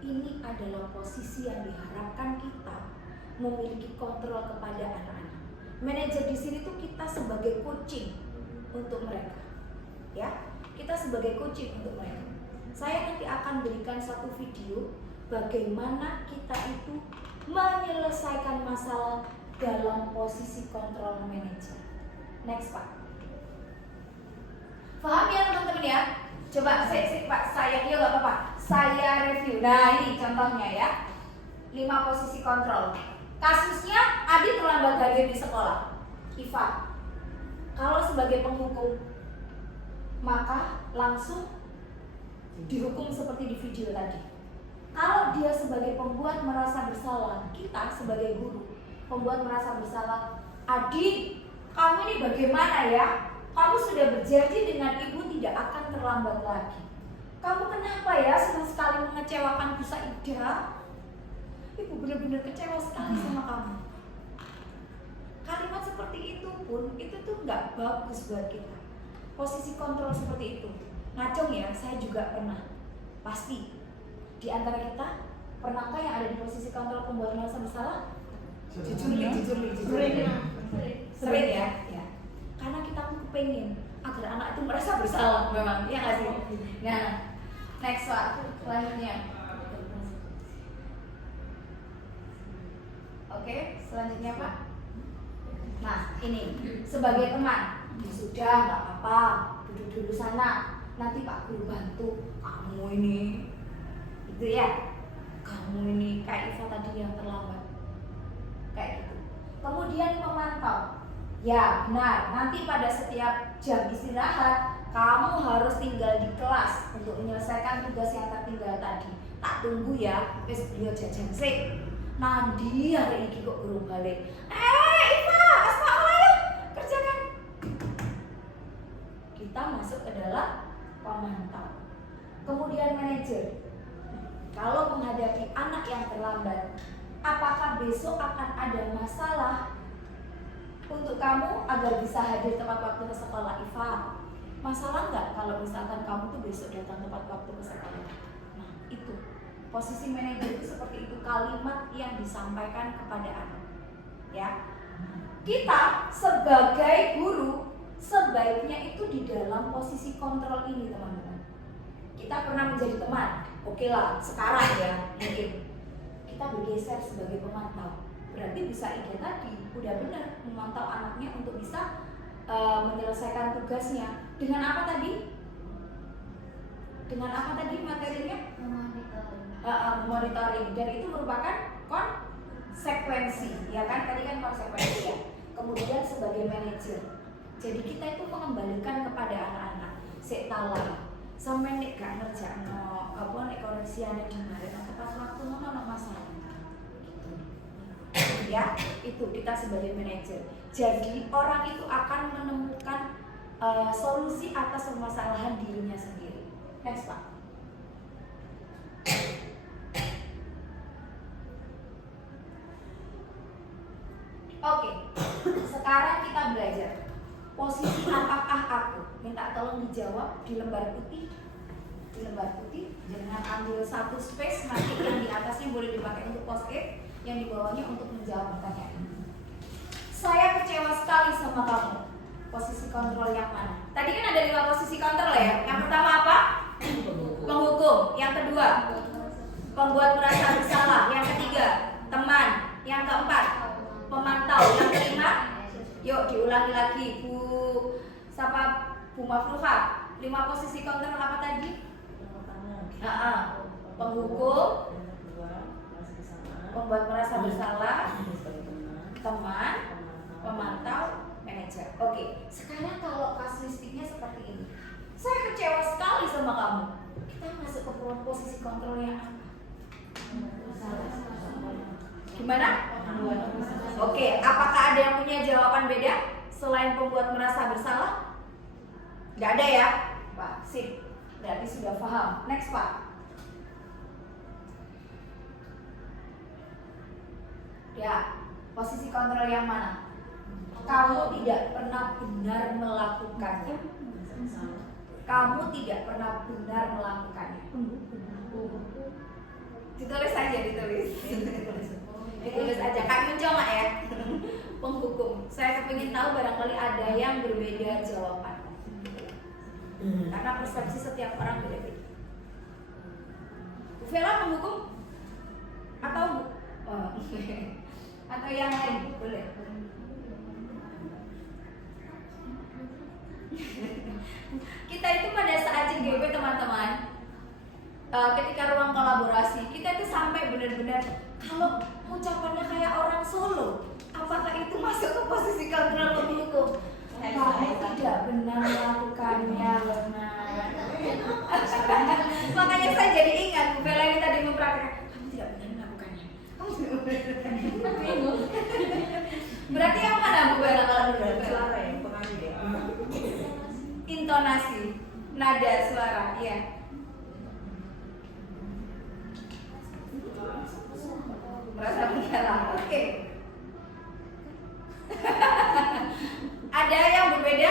Ini adalah posisi yang diharapkan kita memiliki kontrol kepada anak-anak. Manajer di sini tuh kita sebagai coaching untuk mereka, ya. Kita sebagai coaching untuk mereka. Saya nanti akan berikan satu video bagaimana kita itu menyelesaikan masalah dalam posisi kontrol manajer. Next Pak. Paham ya teman-teman ya? Coba Pak, saya nggak apa-apa. Saya review. Nah ini contohnya ya. 5 posisi kontrol. Kasusnya Adi terlambat hadir di sekolah. Iva, kalau sebagai penghukum, maka langsung dihukum seperti di video tadi. Kalau dia sebagai pembuat merasa bersalah, kita sebagai guru pembuat merasa bersalah. Adi, kamu ini bagaimana ya? Kamu sudah berjanji dengan ibu tidak akan terlambat lagi. Kamu kenapa ya senang sekali mengecewakan Bu Saidah? Ibu benar-benar kecewa sekali sama kamu. Kalimat seperti itu pun, itu tuh nggak bagus buat kita. Posisi kontrol seperti itu. Ngacung ya, saya juga pernah. Pasti. Di antara kita, pernahkah yang ada di posisi kontrol pembuat merasa bersalah? Jujur. Sering ya? Ya. Karena kita pun kepengen agar anak itu merasa bersalah memang, ya nggak sih? Nah, next one, selanjutnya. Oke, selanjutnya Pak. Nah, ini sebagai teman, ya sudah nggak apa-apa, duduk dulu sana. Nanti Pak Guru bantu. Kamu ini, gitu ya. Kamu ini kayak Iva tadi yang terlambat, kayak gitu. Kemudian memantau. Ya benar, nanti pada setiap jam istirahat kamu harus tinggal di kelas untuk menyelesaikan tugas yang tertinggal tadi. Tak tunggu ya, wis beliau jajan sik. Nanti hari ini kok belum balik. Iva, Asmaul ayo kerjakan. Kita masuk ke dalam pemantau. Kemudian manajer. Kalau menghadapi anak yang terlambat, apakah besok akan ada masalah untuk kamu agar bisa hadir tepat waktu ke sekolah? Iva, masalah nggak kalau misalkan kamu tuh besok datang tepat waktu ke sekolah? Nah itu posisi manajer itu seperti itu, kalimat yang disampaikan kepada anak. Ya, kita sebagai guru sebaiknya itu di dalam posisi kontrol ini teman-teman. Kita pernah menjadi teman, oke lah sekarang ya mungkin kita bergeser sebagai pemantau. Berarti bisa ide tadi udah benar memantau anaknya untuk bisa menyelesaikan tugasnya. Dengan apa tadi? Dengan apa tadi materinya? Monitoring. Dan itu merupakan konsekuensi, ya kan? Tadi kan konsekuensi ya. Kemudian sebagai manajer, jadi kita itu mengembalikan kepada anak-anak. Sektalah, sampai nek gak ngerjakno apa nek koreksiane kemarin pas waktu ono masalah. Ya, itu kita sebagai manajer. Jadi orang itu akan menemukan solusi atas permasalahan dirinya sendiri. Next Pak. Oke, sekarang kita belajar posisi apakah aku. Minta tolong dijawab di lembar putih. Di lembar putih, jangan ambil satu space, nanti yang di atasnya boleh dipakai untuk post-it, yang di bawahnya untuk menjawab pertanyaan ini. Saya kecewa sekali sama kamu. Posisi kontrol yang mana? Tadi kan ada 5 posisi kontrol ya. Yang pertama apa? Penghukum. Yang kedua, pembuat merasa bersalah. Yang ketiga, teman. Yang keempat, pemantau. Yang kelima, yuk diulangi lagi Bu Mafruha. 5 posisi kontrol apa tadi? Penghukum, pembuat merasa bersalah, teman, pemantau, manajer. Oke, sekarang kalau kasuistiknya seperti ini. Saya kecewa sekali sama kamu. Kita masuk ke posisi kontrol yang apa? Gimana? Oke, apakah ada yang punya jawaban beda selain pembuat merasa bersalah? Nggak ada ya? Pak, sip. Berarti sudah paham. Next, Pak. Ya, posisi kontrol yang mana? Kamu tidak pernah benar melakukannya. Kamu tidak pernah benar melakukannya. Ditulis aja, ditulis. Ditulis aja. Kami mencoba ya. Penghukum. Saya kepingin tahu barangkali ada yang berbeda jawaban. Karena persepsi setiap orang beda-beda. Bu Vela penghukum? Atau atau yang lain? Boleh. Kita itu pada saat CGP teman-teman, ketika ruang kolaborasi, kita itu sampai benar-benar kalau ucapannya kayak orang Solo, apakah itu masuk ke posisi kontrol penghukum? Kamu tidak benar melakukannya, benar. Makanya saya jadi ingat Bu Vela ini tadi mempraktikkan, kamu tidak benar melakukannya. Kamu tidak benar. Berarti yang mana Bu Vela kalau menurut Vela? Intonasi, nada suara, iya. Merasa bersalah, oke. Ada yang berbeda?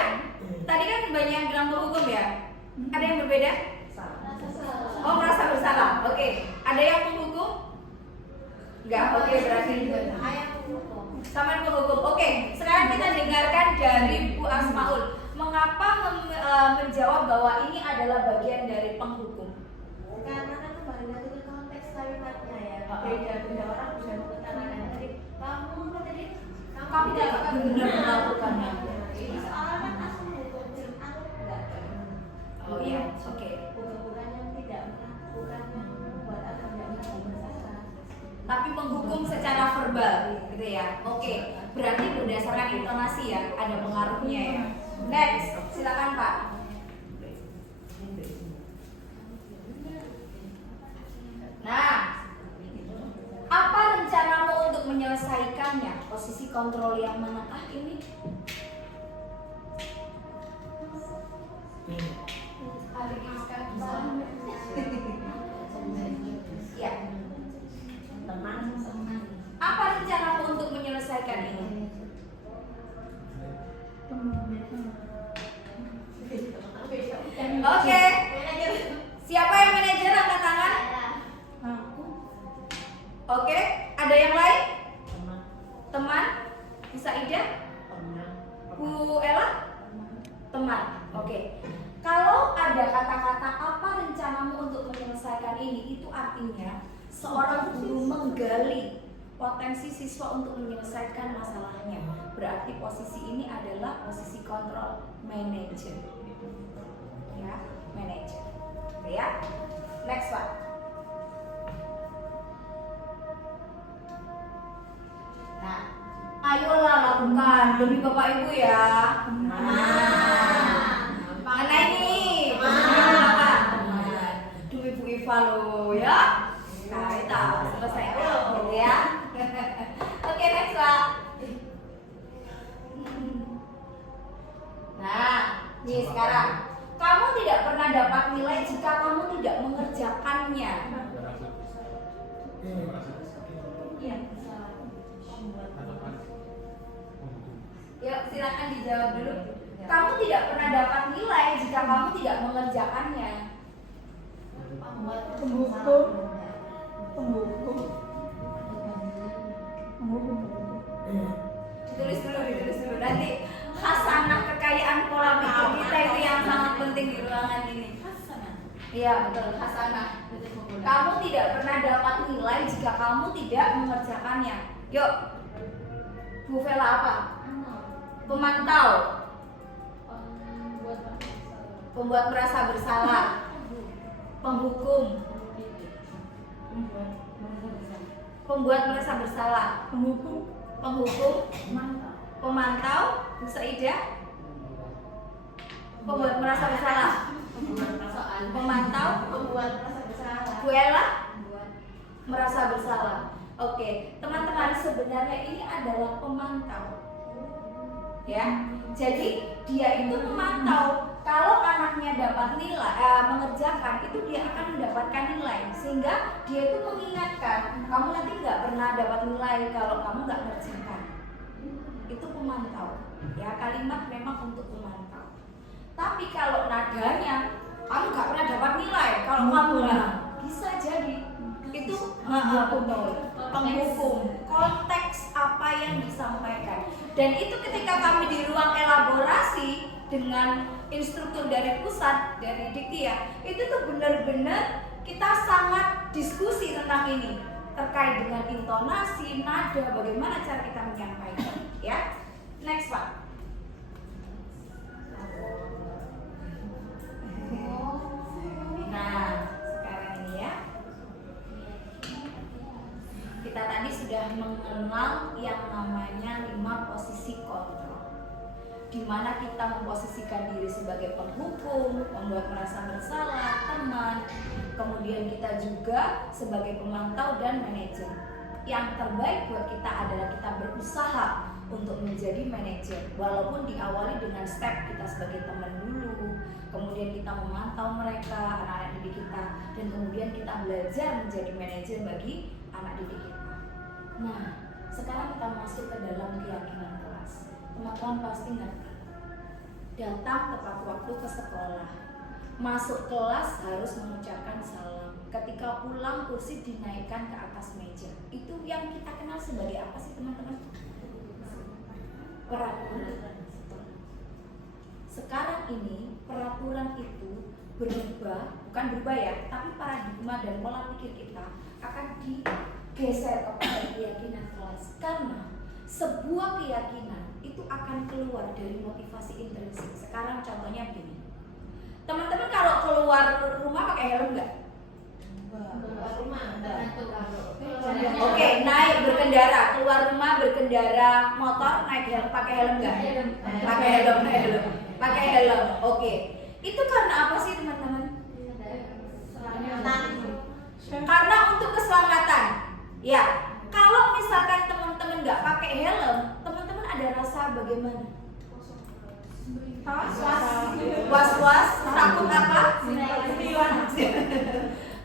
Tadi kan banyak yang bilang penghukum ya. Ada yang berbeda? Oh, merasa bersalah. Oke. Ada yang penghukum? Enggak. Oke, berarti sama penghukum. Oke. Sekarang kita dengarkan dari Bu Asmaul. Mengapa menjawab bahwa ini adalah bagian dari penghukum? Karena kan kembali lagi ke konteks kalimatnya ya. Beda-beda orang bisa mengutarakan. Jadi kamu tidak benar melakukannya. Ini soalnya kan aku menghukum, aku enggak. Oh iya, oke. Bukan yang tidak melakukan yang membuat aku tidak bersalah. Tapi menghukum secara verbal, gitu ya. Oke. Berarti berdasarkan intonasi ya, ada pengaruhnya ya. Next, silakan Pak. Nah, apa rencanamu untuk menyelesaikannya? Posisi kontrol yang manakah ini? Ya. Apa rencanamu untuk menyelesaikan ini? Oke. Siapa yang manajer angkat tangan? Oke. Ada yang lain? Teman? Bisa Ida? Bu Ella? Teman. Oke. Kalau ada kata-kata apa rencanamu untuk menyelesaikan ini, itu artinya seorang guru menggali potensi siswa untuk menyelesaikan masalahnya. Berarti posisi ini adalah posisi kontrol manager. Ya, manager. Oke ya. Next Pak. Nah, ayolah lakukan demi Bapak Ibu ya. Mana ini? Apa? Demi Bu Iva loh ya. Nah, itu selesai gitu ya. Oke, next Pak. Nah, nih sekarang kamu tidak pernah dapat nilai jika kamu tidak mengerjakannya. Iya. Yuk, silakan dijawab dulu. Kamu tidak pernah dapat nilai jika kamu tidak mengerjakannya. Penghukum. Ditulis dulu. Nanti hasanah kekayaan pola pikir kita itu yang sangat penting di ruangan ini. Iya betul, hasanah. Kamu tidak pernah dapat nilai jika kamu tidak mengerjakannya. Yuk, Bu Vela apa? Pemantau, pembuat merasa bersalah, penghukum, pembuat merasa bersalah, Penghukum. penghukum, pemantau, Bu Saida, pembuat merasa bersalah, pemantau, Membuat rasa bersalah. Bu Ella, merasa bersalah. Oke, teman-teman, sebenarnya ini adalah pemantau. Ya, jadi dia itu memantau kalau anaknya dapat nilai, mengerjakan itu dia akan mendapatkan nilai, sehingga dia itu mengingatkan kamu nanti nggak pernah dapat nilai kalau kamu nggak mengerjakan. Itu pemantau. Ya, kalimat memang untuk pemantau. Tapi kalau nadanya kamu nggak pernah dapat nilai kalau kamu nggak, bisa jadi itu penghukum, konteks apa yang disampaikan. Dan itu ketika kami di ruang elaborasi dengan instruktur dari pusat, dari Diktia, itu tuh benar-benar kita sangat diskusi tentang ini, terkait dengan intonasi, nada, bagaimana cara kita menyampaikan. Ya, next Pak. Nah, sekarang ini ya, kita tadi sudah mengenal yang namanya 5 posisi kontrol, di mana kita memposisikan diri sebagai penghukum, membuat merasa bersalah, teman, kemudian kita juga sebagai pemantau dan manajer. Yang terbaik buat kita adalah kita berusaha untuk menjadi manajer, walaupun diawali dengan step kita sebagai teman dulu, kemudian kita memantau mereka, anak-anak didik kita, dan kemudian kita belajar menjadi manajer bagi anak didik kita. Nah, sekarang kita masuk ke dalam keyakinan kelas. Teman-teman pasti ngerti, datang tepat waktu ke sekolah, masuk kelas harus mengucapkan salam, ketika pulang kursi dinaikkan ke atas meja. Itu yang kita kenal sebagai apa sih teman-teman? Peraturan. Sekarang ini peraturan itu berubah, bukan berubah ya, tapi paradigma dan pola pikir kita akan digeser kepada keyakinan kelas. Karena sebuah keyakinan itu akan keluar dari motivasi intrinsik. Sekarang contohnya begini, teman-teman kalau keluar rumah pakai helm nggak? Oke, naik berkendara, keluar rumah berkendara motor, naik helm, pakai helm nggak? Pakai helm, pakai helm. Oke, itu karena apa sih teman-teman? Karena untuk keselamatan. Ya, kalau misalkan teman-teman nggak pakai helm, teman-teman ada rasa bagaimana? Was-was, takut apa?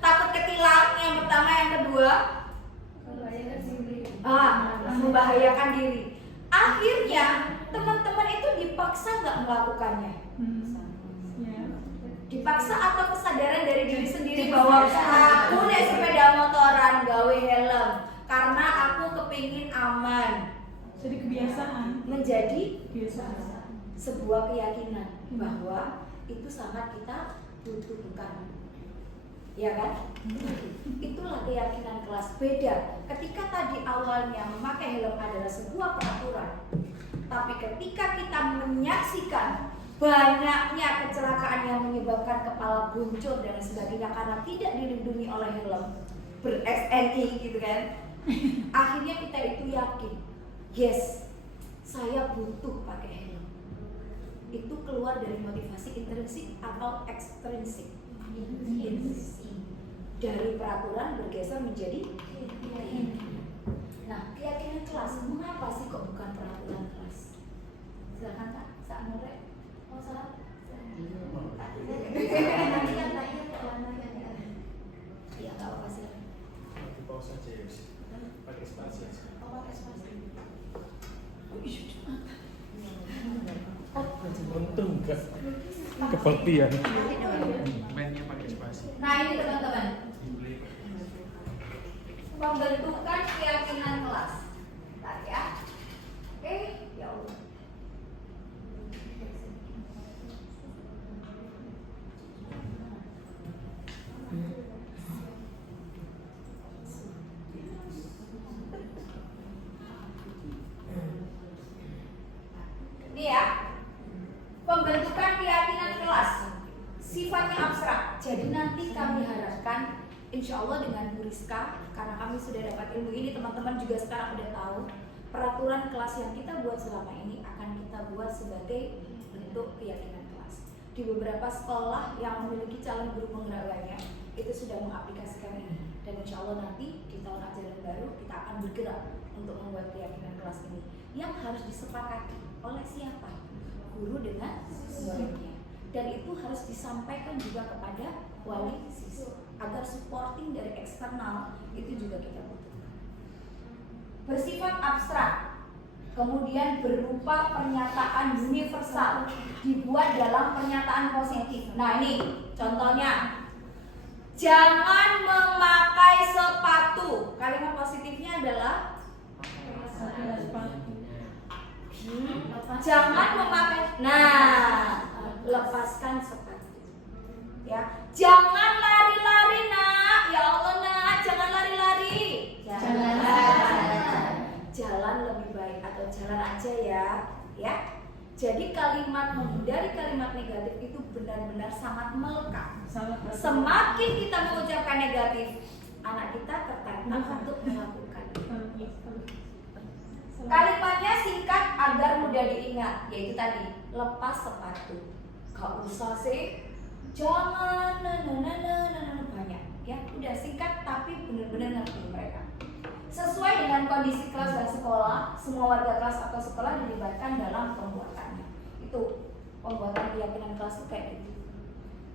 Takut ketilang yang pertama, yang kedua membahayakan diri. Akhirnya teman-teman itu dipaksa nggak melakukannya, dipaksa atau kesadaran dari diri sendiri bahwa aku naik sepeda motoran gawe helm karena aku kepingin aman. Jadi kebiasaan. Menjadi Kebiasaan. sebuah keyakinan bahwa itu sangat kita butuhkan. Ya kan? Itulah keyakinan kelas. Beda ketika tadi awalnya memakai helm adalah sebuah peraturan, tapi ketika kita menyaksikan banyaknya kecelakaan yang menyebabkan kepala buncur dan sebagainya karena tidak dilindungi oleh helm ber-SNI gitu kan, akhirnya kita itu yakin, yes, saya butuh pakai helm. Itu keluar dari motivasi intrinsik atau ekstrinsik. Dari peraturan bergeser menjadi keyakinan. Nah, keyakinan kelas, mengapa sih kok bukan peraturan kelas? Silakan Kak, Kak Nurek. Oh salah. Iya, nggak apa-apa sih. Di bawah saja ya, pakai spasi aja. Untung enggak kebaktian. Mainnya pakai spasi. Nah ini teman-teman, pembentukan keyakinan kelas. Bentar ya. Oke, ya Allah. insya Allah dengan Bu Rizka, karena kami sudah dapat ilmu ini, teman-teman juga sekarang udah tahu peraturan kelas yang kita buat selama ini akan kita buat sebagai bentuk keyakinan kelas. Di beberapa sekolah yang memiliki calon guru penggerak lainnya itu sudah mengaplikasikan ini, dan insya Allah nanti di tahun ajaran baru kita akan bergerak untuk membuat keyakinan kelas ini yang harus disepakati oleh siapa? Guru dengan muridnya, dan itu harus disampaikan juga kepada wali siswa agar supporting dari eksternal itu juga kita butuhkan. Bersifat abstrak, kemudian berupa pernyataan universal, dibuat dalam pernyataan positif. Nah ini contohnya, jangan memakai sepatu. Kalimat positifnya adalah jangan memakai. Nah, lepaskan sepatu. Ya, jangan lari-lari nak. Ya Allah nak, jangan lari-lari. Jalan lebih baik atau jalan aja ya. Ya. Jadi kalimat menghindari kalimat negatif itu benar-benar sangat melekat. Semakin kita mengucapkan negatif, anak kita tertarik untuk melakukan. Kalimatnya singkat agar mudah diingat, yaitu tadi lepas sepatu. Gak usah sih, jangan banyak. Ya, udah singkat tapi benar-benar ngerti mereka. Sesuai dengan kondisi kelas dan sekolah, semua warga kelas atau sekolah dilibatkan dalam pembuatannya. Itu pembuatan keyakinan kelas itu kayak gitu.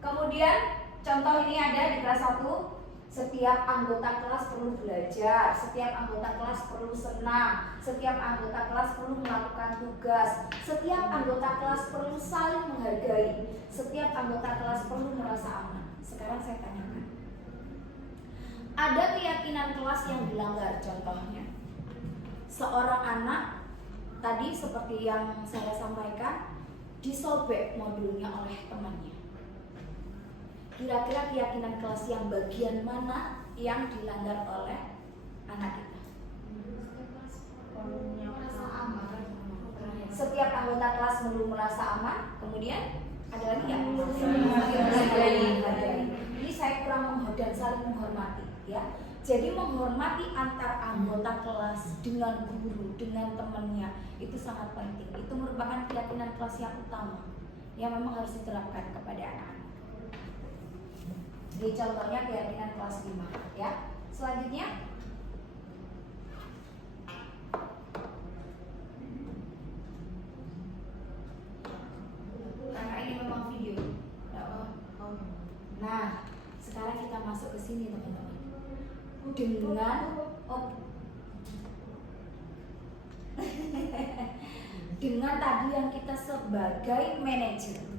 Kemudian contoh ini ada di kelas 1. Setiap anggota kelas perlu belajar, setiap anggota kelas perlu senang, setiap anggota kelas perlu melakukan tugas, setiap anggota kelas perlu saling menghargai, setiap anggota kelas perlu merasa aman. Sekarang saya tanyakan, ada keyakinan kelas yang dilanggar, contohnya seorang anak tadi seperti yang saya sampaikan disobek modulnya oleh temannya. Kira-kira keyakinan kelas yang bagian mana yang dilanggar oleh anak kita? Setiap anggota kelas perlu merasa aman. Kemudian ada lagi yang menghargai. Ini saya kurang dan saling menghormati, ya. Jadi menghormati antar anggota kelas dengan guru, dengan temannya itu sangat penting. Itu merupakan keyakinan kelas yang utama yang memang harus diterapkan kepada anak-anak. Jadi contohnya keyakinan kelas 5 ya. Selanjutnya karena ini memang video. Nah, sekarang kita masuk ke sini teman-teman. Dengan tadi yang kita sebagai manajer.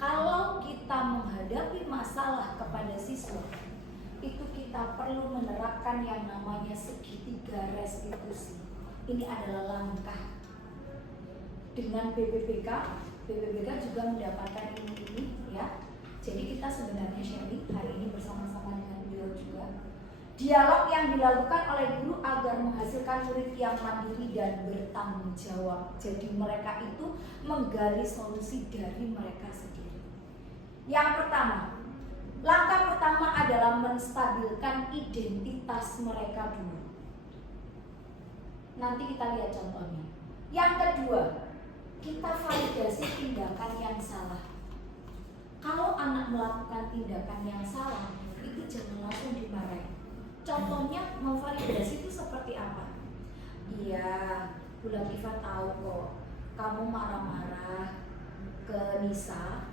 Kalau kita menghadapi masalah kepada siswa, itu kita perlu menerapkan yang namanya segitiga restitusi. Ini adalah langkah. Dengan BPPK juga mendapatkan ini, ya. Jadi kita sebenarnya sharing hari ini bersama-sama dengan beliau juga. Dialog yang dilakukan oleh guru agar menghasilkan murid yang mandiri dan bertanggung jawab. Jadi mereka itu menggali solusi dari mereka sendiri. Yang pertama, langkah pertama adalah menstabilkan identitas mereka dulu. Nanti kita lihat contohnya. Yang kedua, kita validasi tindakan yang salah. Kalau anak melakukan tindakan yang salah, itu jangan langsung dimarahi. Contohnya memvalidasi itu seperti apa? Iya, Bu Latifah tahu kok, kamu marah-marah ke Nisa.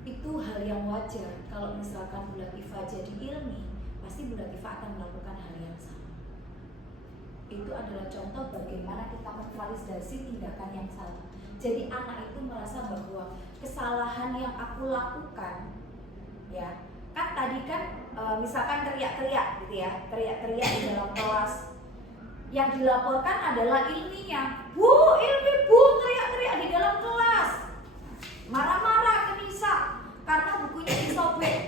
Itu hal yang wajar. Kalau misalkan Bu Latifah jadi ilmi, pasti Bu Latifah akan melakukan hal yang sama. Itu adalah contoh bagaimana kita memvalidasi tindakan yang salah. Jadi anak itu merasa bahwa kesalahan yang aku lakukan, ya kan tadi kan misalkan teriak-teriak gitu ya, teriak-teriak di dalam kelas, yang dilaporkan adalah ilminya. Bu, ilmi bu teriak-teriak di dalam kelas, marah-marah ke Nisa karena bukunya disobek.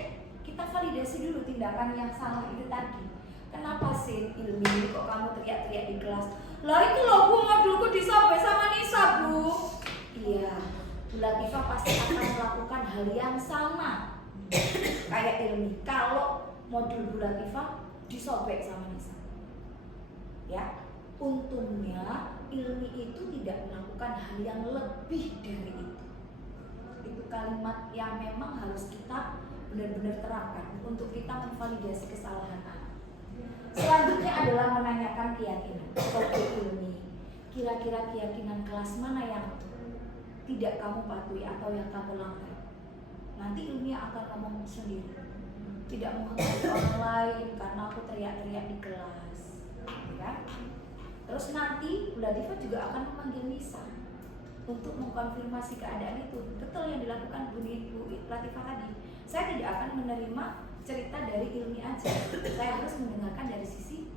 Kita validasi dulu tindakan yang salah itu tadi. Kenapa sih ilmi kok kamu teriak-teriak di kelas? Lah itu loh bu, modulku disobek sama Nisa bu. Iya, Bu Latifah pasti akan melakukan hal yang sama kayak ilmi. Kalau modul Bu Latifah disobek sama Nisa. Ya, untungnya Ilmi itu tidak melakukan hal yang lebih dari itu. Itu kalimat yang memang harus kita benar-benar terapkan untuk kita memvalidasi kesalahan anak. Selanjutnya adalah menanyakan keyakinan. Oke Ilmi, kira-kira keyakinan kelas mana yang tidak kamu patuhi atau yang kamu langgar? Nanti Ilmi akan ngomong sendiri. Tidak menghargai orang lain karena aku teriak-teriak di kelas, ya. Terus nanti Bu Latifah juga akan memanggil Nisa untuk mengkonfirmasi keadaan itu. Betul yang dilakukan Bu Latifah tadi. Saya tidak akan menerima cerita dari Ilmi aja. Saya harus mendengarkan dari sisi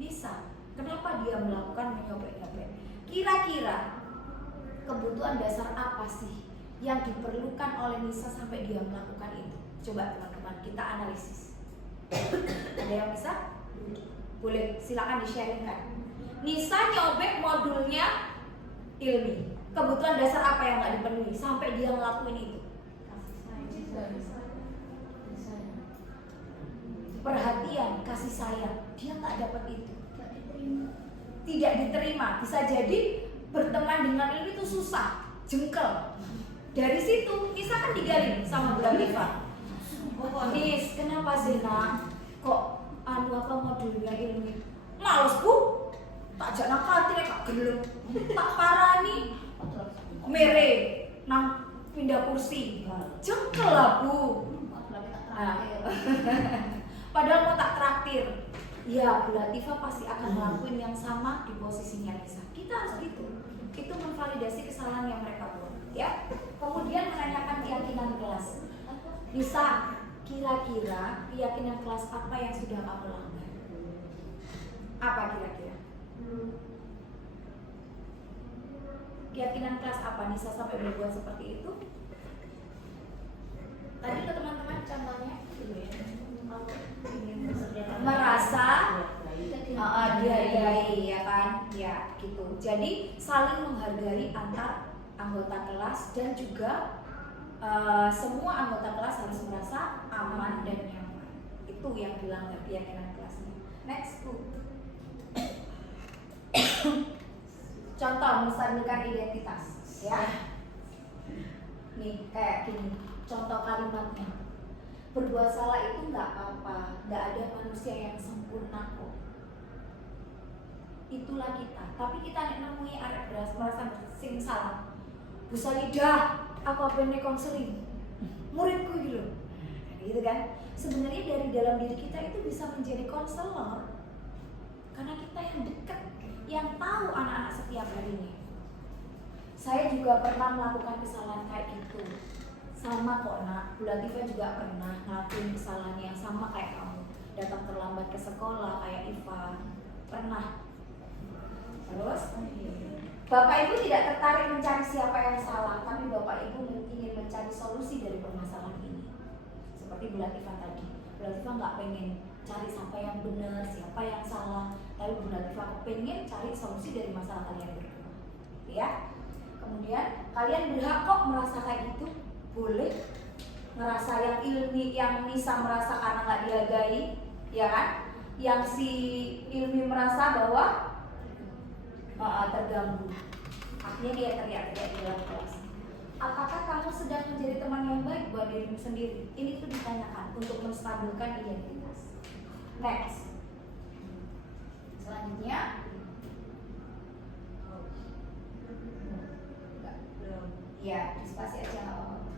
Nisa. Kenapa dia melakukan menyobek-nyobek? Kira-kira kebutuhan dasar apa sih yang diperlukan oleh Nisa sampai dia melakukan itu? Coba teman-teman kita analisis. Ada yang bisa? Boleh, silakan di-sharingkan. Nisa nyobek modulnya Ilmi. Kebutuhan dasar apa yang nggak dipenuhi sampai dia ngelakuin itu? Perhatian, kasih sayang. Dia nggak dapat itu. Tidak diterima. Bisa jadi berteman dengan Ilmi itu susah, jengkel. Dari situ Nisa kan digali sama Bu Latifah. Nis, kenapa sih nak? Kok apa modulnya Ilmi? Males Bu, tak jangan khawatir kak gelem, tak parani, mere, nang pindah kursi, jengkel lah Bu. Padahal mau tak traktir. Ya Bu Latifah pasti akan ngelakuin yang sama di posisinya Nisa. Kita harus gitu. Itu memvalidasi kesalahan yang mereka buat. Ya. Kemudian menanyakan keyakinan kelas. Nisa, kira-kira keyakinan kelas apa yang sudah kamu langgar? Apa kira-kira? Keyakinan kelas apa Nisa sampai berbuat seperti itu? Tadi ke teman-teman contohnya merasa dihargai, ya kan? Ya, gitu. Jadi saling menghargai antar anggota kelas dan juga semua anggota kelas harus merasa aman dan nyaman. Itu yang dilanggar keyakinan kelasnya. Next, Bu. Contoh menstabilkan identitas, ya. Nih kayak gini, contoh kalimatnya. Berbuat salah itu nggak apa-apa, nggak ada manusia yang sempurna kok. Itulah kita. Tapi kita nemui arek beras merasa sing salah. Bu Salidah, aku apa konseling? Muridku gitu, gitu kan? Sebenarnya dari dalam diri kita itu bisa menjadi konselor, karena kita yang dekat, yang tahu anak-anak setiap harinya. Saya juga pernah melakukan kesalahan kayak gitu. Sama kok nak, Bu Latifah juga pernah ngelakuin kesalahan yang sama kayak kamu. Datang terlambat ke sekolah kayak Iva. Pernah. Terus Bapak Ibu tidak tertarik mencari siapa yang salah, tapi Bapak Ibu ingin mencari solusi dari permasalahan ini. Seperti Bu Latifah tadi. Bu Latifah nggak pengen cari siapa yang benar, siapa yang salah, tapi Bu Latifah pengen cari solusi dari masalah kalian berdua. Ya. Kemudian kalian berhak kok merasa kayak gitu. Boleh ngerasa yang Ilmi, yang Nisa merasa karena nggak dihargai, ya kan? Yang si Ilmi merasa bahwa terganggu, akhirnya dia teriak-teriak di dalam kelas. Apakah kamu sedang menjadi teman yang baik buat dirimu sendiri? Ini tuh ditanyakan untuk menstabilkan identitas. Next, selanjutnya, ya dispasi aja nggak apa-apa.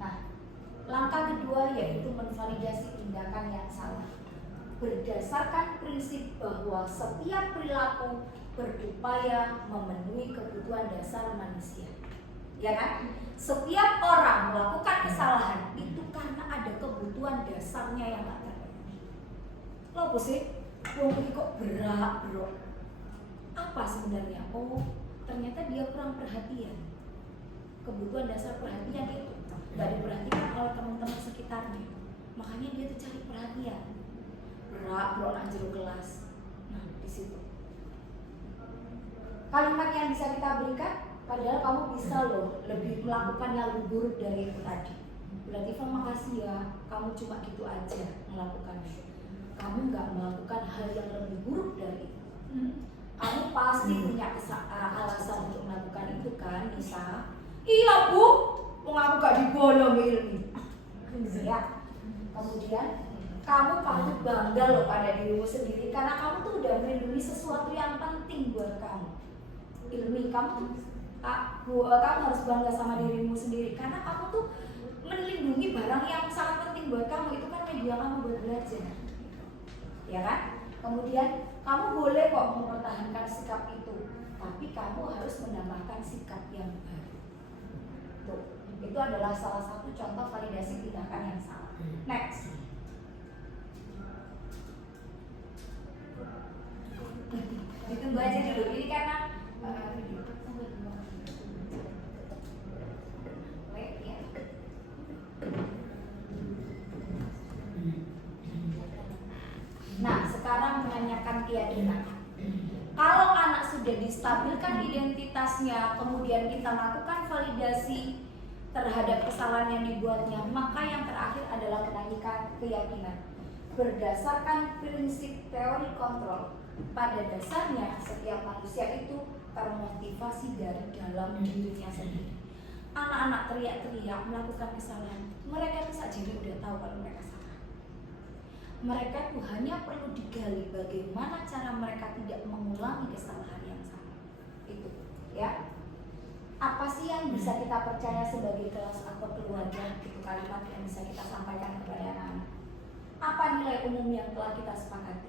Nah, langkah kedua yaitu menvalidasi tindakan yang salah berdasarkan prinsip bahwa setiap perilaku berupaya memenuhi kebutuhan dasar manusia. Ya kan? Setiap orang melakukan kesalahan itu karena ada kebutuhan dasarnya yang nggak terpenuhi. Loh sih, wong iki kok berat, bro? Apa sebenarnya? Oh, ternyata dia kurang perhatian. Kebutuhan dasar perhatian itu nggak diperhatikan oleh teman-teman sekitarnya, makanya dia tuh cari perhatian. Berak bro nak jeruk kelas. Nah di situ kalimat yang bisa kita berikan, padahal kamu bisa loh lebih melakukan yang lebih buruk dari itu tadi. Berarti makasih ya, kamu cuma gitu aja melakukannya. Kamu nggak melakukan hal yang lebih buruk dari itu. Kamu pasti punya alasan untuk melakukan itu kan, Nisa? Iya bu, aku gak dibolong ilmu. Ya. Kemudian kamu patut bangga loh pada dirimu sendiri karena kamu tuh udah melindungi sesuatu yang penting buat kamu. Ilmi kamu, kamu harus bangga sama dirimu sendiri karena kamu tuh melindungi barang yang sangat penting buat kamu. Itu kan media kamu buat belajar, ya kan? Kemudian kamu boleh kok mempertahankan sikap itu, tapi kamu harus menambahkan sikap yang baru. Tuh, itu adalah salah satu contoh validasi tindakan yang salah. Next. Ditunggu aja dulu, ini karena video. Wait, ya. Nah, sekarang menanyakan keyakinan. Kalau anak sudah distabilkan identitasnya, kemudian kita lakukan validasi terhadap kesalahan yang dibuatnya, maka yang terakhir adalah menanyakan keyakinan. Berdasarkan prinsip teori kontrol, pada dasarnya setiap manusia itu termotivasi dari dalam dirinya sendiri. Anak-anak teriak-teriak melakukan kesalahan, mereka itu saja udah tahu kalau mereka salah. Mereka tuh hanya perlu digali bagaimana cara mereka tidak mengulangi kesalahan yang sama. Itu, ya. Apa sih yang bisa kita percaya sebagai kelas atau keluarga? Itu kalimat yang bisa kita sampaikan kepada anak-anak. Apa nilai umum yang telah kita sepakati?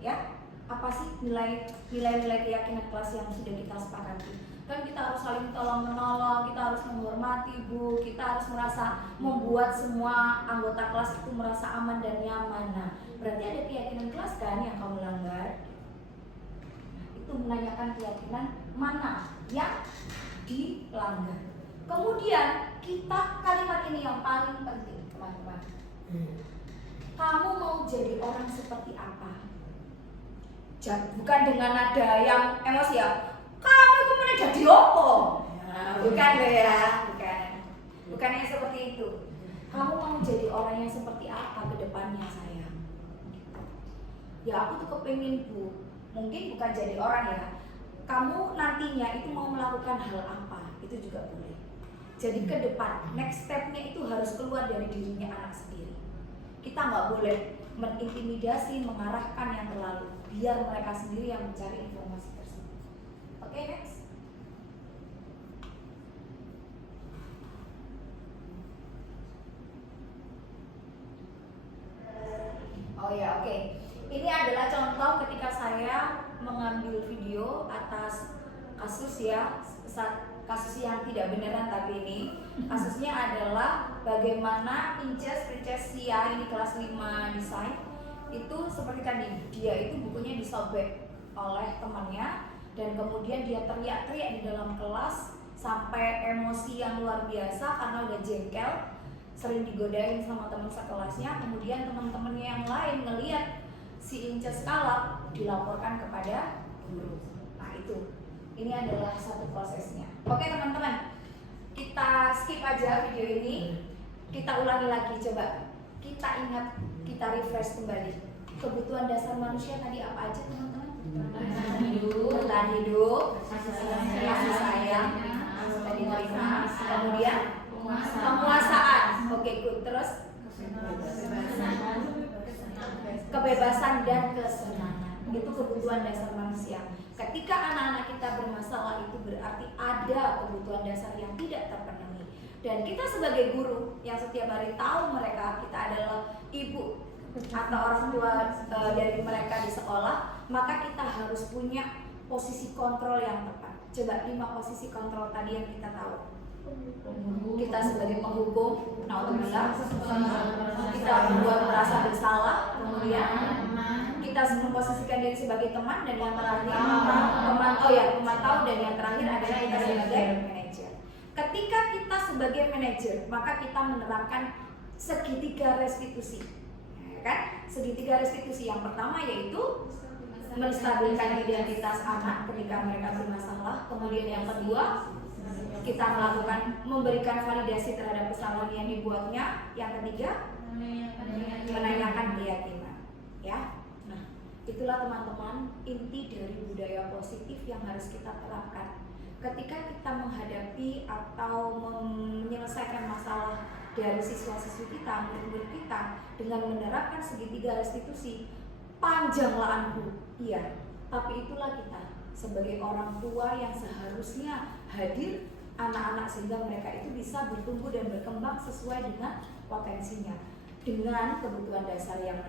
Ya, apa sih nilai-nilai keyakinan kelas yang sudah kita sepakati? Kan kita harus saling tolong menolong, kita harus menghormati bu, kita harus merasa membuat semua anggota kelas itu merasa aman dan nyaman. Nah, berarti ada keyakinan kelas kan yang kamu langgar? Itu menanyakan keyakinan mana yang dilanggar. Kemudian kita kalimat ini yang paling penting teman-teman. Kamu mau jadi orang seperti apa? Bukan dengan nada yang emosi ya. Kamu kemudian jadi apa? Bukan loh ya, bukan yang seperti itu. Kamu mau jadi orang yang seperti apa ke depannya sayang? Ya aku tuh kepengen bu, mungkin bukan jadi orang ya. Kamu nantinya itu mau melakukan hal apa? Itu juga boleh. Jadi ke depan, next stepnya itu harus keluar dari dirinya anak sendiri. Kita nggak boleh mengintimidasi, mengarahkan yang terlalu, biar mereka sendiri yang mencari informasi tersebut. Oke, next. Oh ya, oke. Ini adalah contoh ketika saya mengambil video atas kasus ya, kasus yang tidak beneran tapi ini kasusnya adalah bagaimana Princess Sia, ini kelas 5 desain, itu seperti tadi, dia itu bukunya disobek oleh temannya dan kemudian dia teriak-teriak di dalam kelas sampai emosi yang luar biasa karena udah jengkel, sering digodain sama teman sekelasnya. Kemudian teman-temannya yang lain ngelihat si Inces kalap, dilaporkan kepada guru. Nah itu, ini adalah satu prosesnya. Oke teman-teman, kita skip aja video ini, kita ulangi lagi, coba kita ingat, kita refresh kembali. Kebutuhan dasar manusia tadi apa aja teman-teman? Bertahan hidup, kasih sayang, diterima, kemudian penguasaan. Oke, good. Terus kebebasan dan kesenangan. Itu kebutuhan dasar manusia. Ketika anak-anak kita bermasalah, itu berarti ada kebutuhan dasar yang tidak terpenuhi. Dan kita sebagai guru yang setiap hari tahu mereka, kita adalah ibu atau orang tua dari mereka di sekolah, maka kita harus punya posisi kontrol yang tepat. Coba 5 posisi kontrol tadi yang kita tahu. Kita sebagai penghukum, naudzubillah, kita membuat merasa bersalah, kemudian kita memposisikan diri sebagai teman, dan yang terakhir pemantau, dan yang terakhir adalah kita sebagai manajer. Ketika kita sebagai manajer, maka kita menerapkan segitiga restitusi, ya kan? Segitiga restitusi yang pertama yaitu menstabilkan identitas anak ketika mereka bermasalah, kemudian yang kedua kita melakukan memberikan validasi terhadap kesalahan yang dibuatnya. Yang ketiga, menanyakan keyakinan, ya. Nah, itulah teman-teman inti dari budaya positif yang harus kita terapkan ketika kita menghadapi atau menyelesaikan masalah dari siswa-siswi kita, murid-murid kita, dengan menerapkan segitiga restitusi. Panjanglah anhu, iya, tapi itulah kita sebagai orang tua yang seharusnya hadir anak-anak sehingga mereka itu bisa bertumbuh dan berkembang sesuai dengan potensinya, dengan kebutuhan dasar yang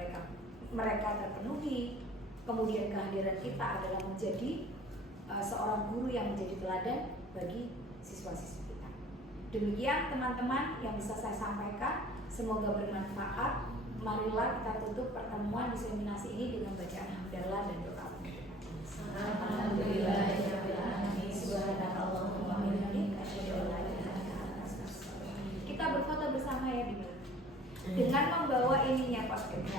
mereka terpenuhi. Kemudian kehadiran kita adalah menjadi seorang guru yang menjadi teladan bagi siswa-siswi kita. Demikian teman-teman yang bisa saya sampaikan, semoga bermanfaat. Marilah kita tutup pertemuan diseminasi ini dengan bacaan hamdalah dan doa. Alhamdulillahirrahmanirrahim. Subhanakallahumma wa bihamdika asyhadu an la ilaha illa anta astaghfiruka wa atubu ilaik. Kita berfoto bersama ya di dengan membawa ininya pas. Oke.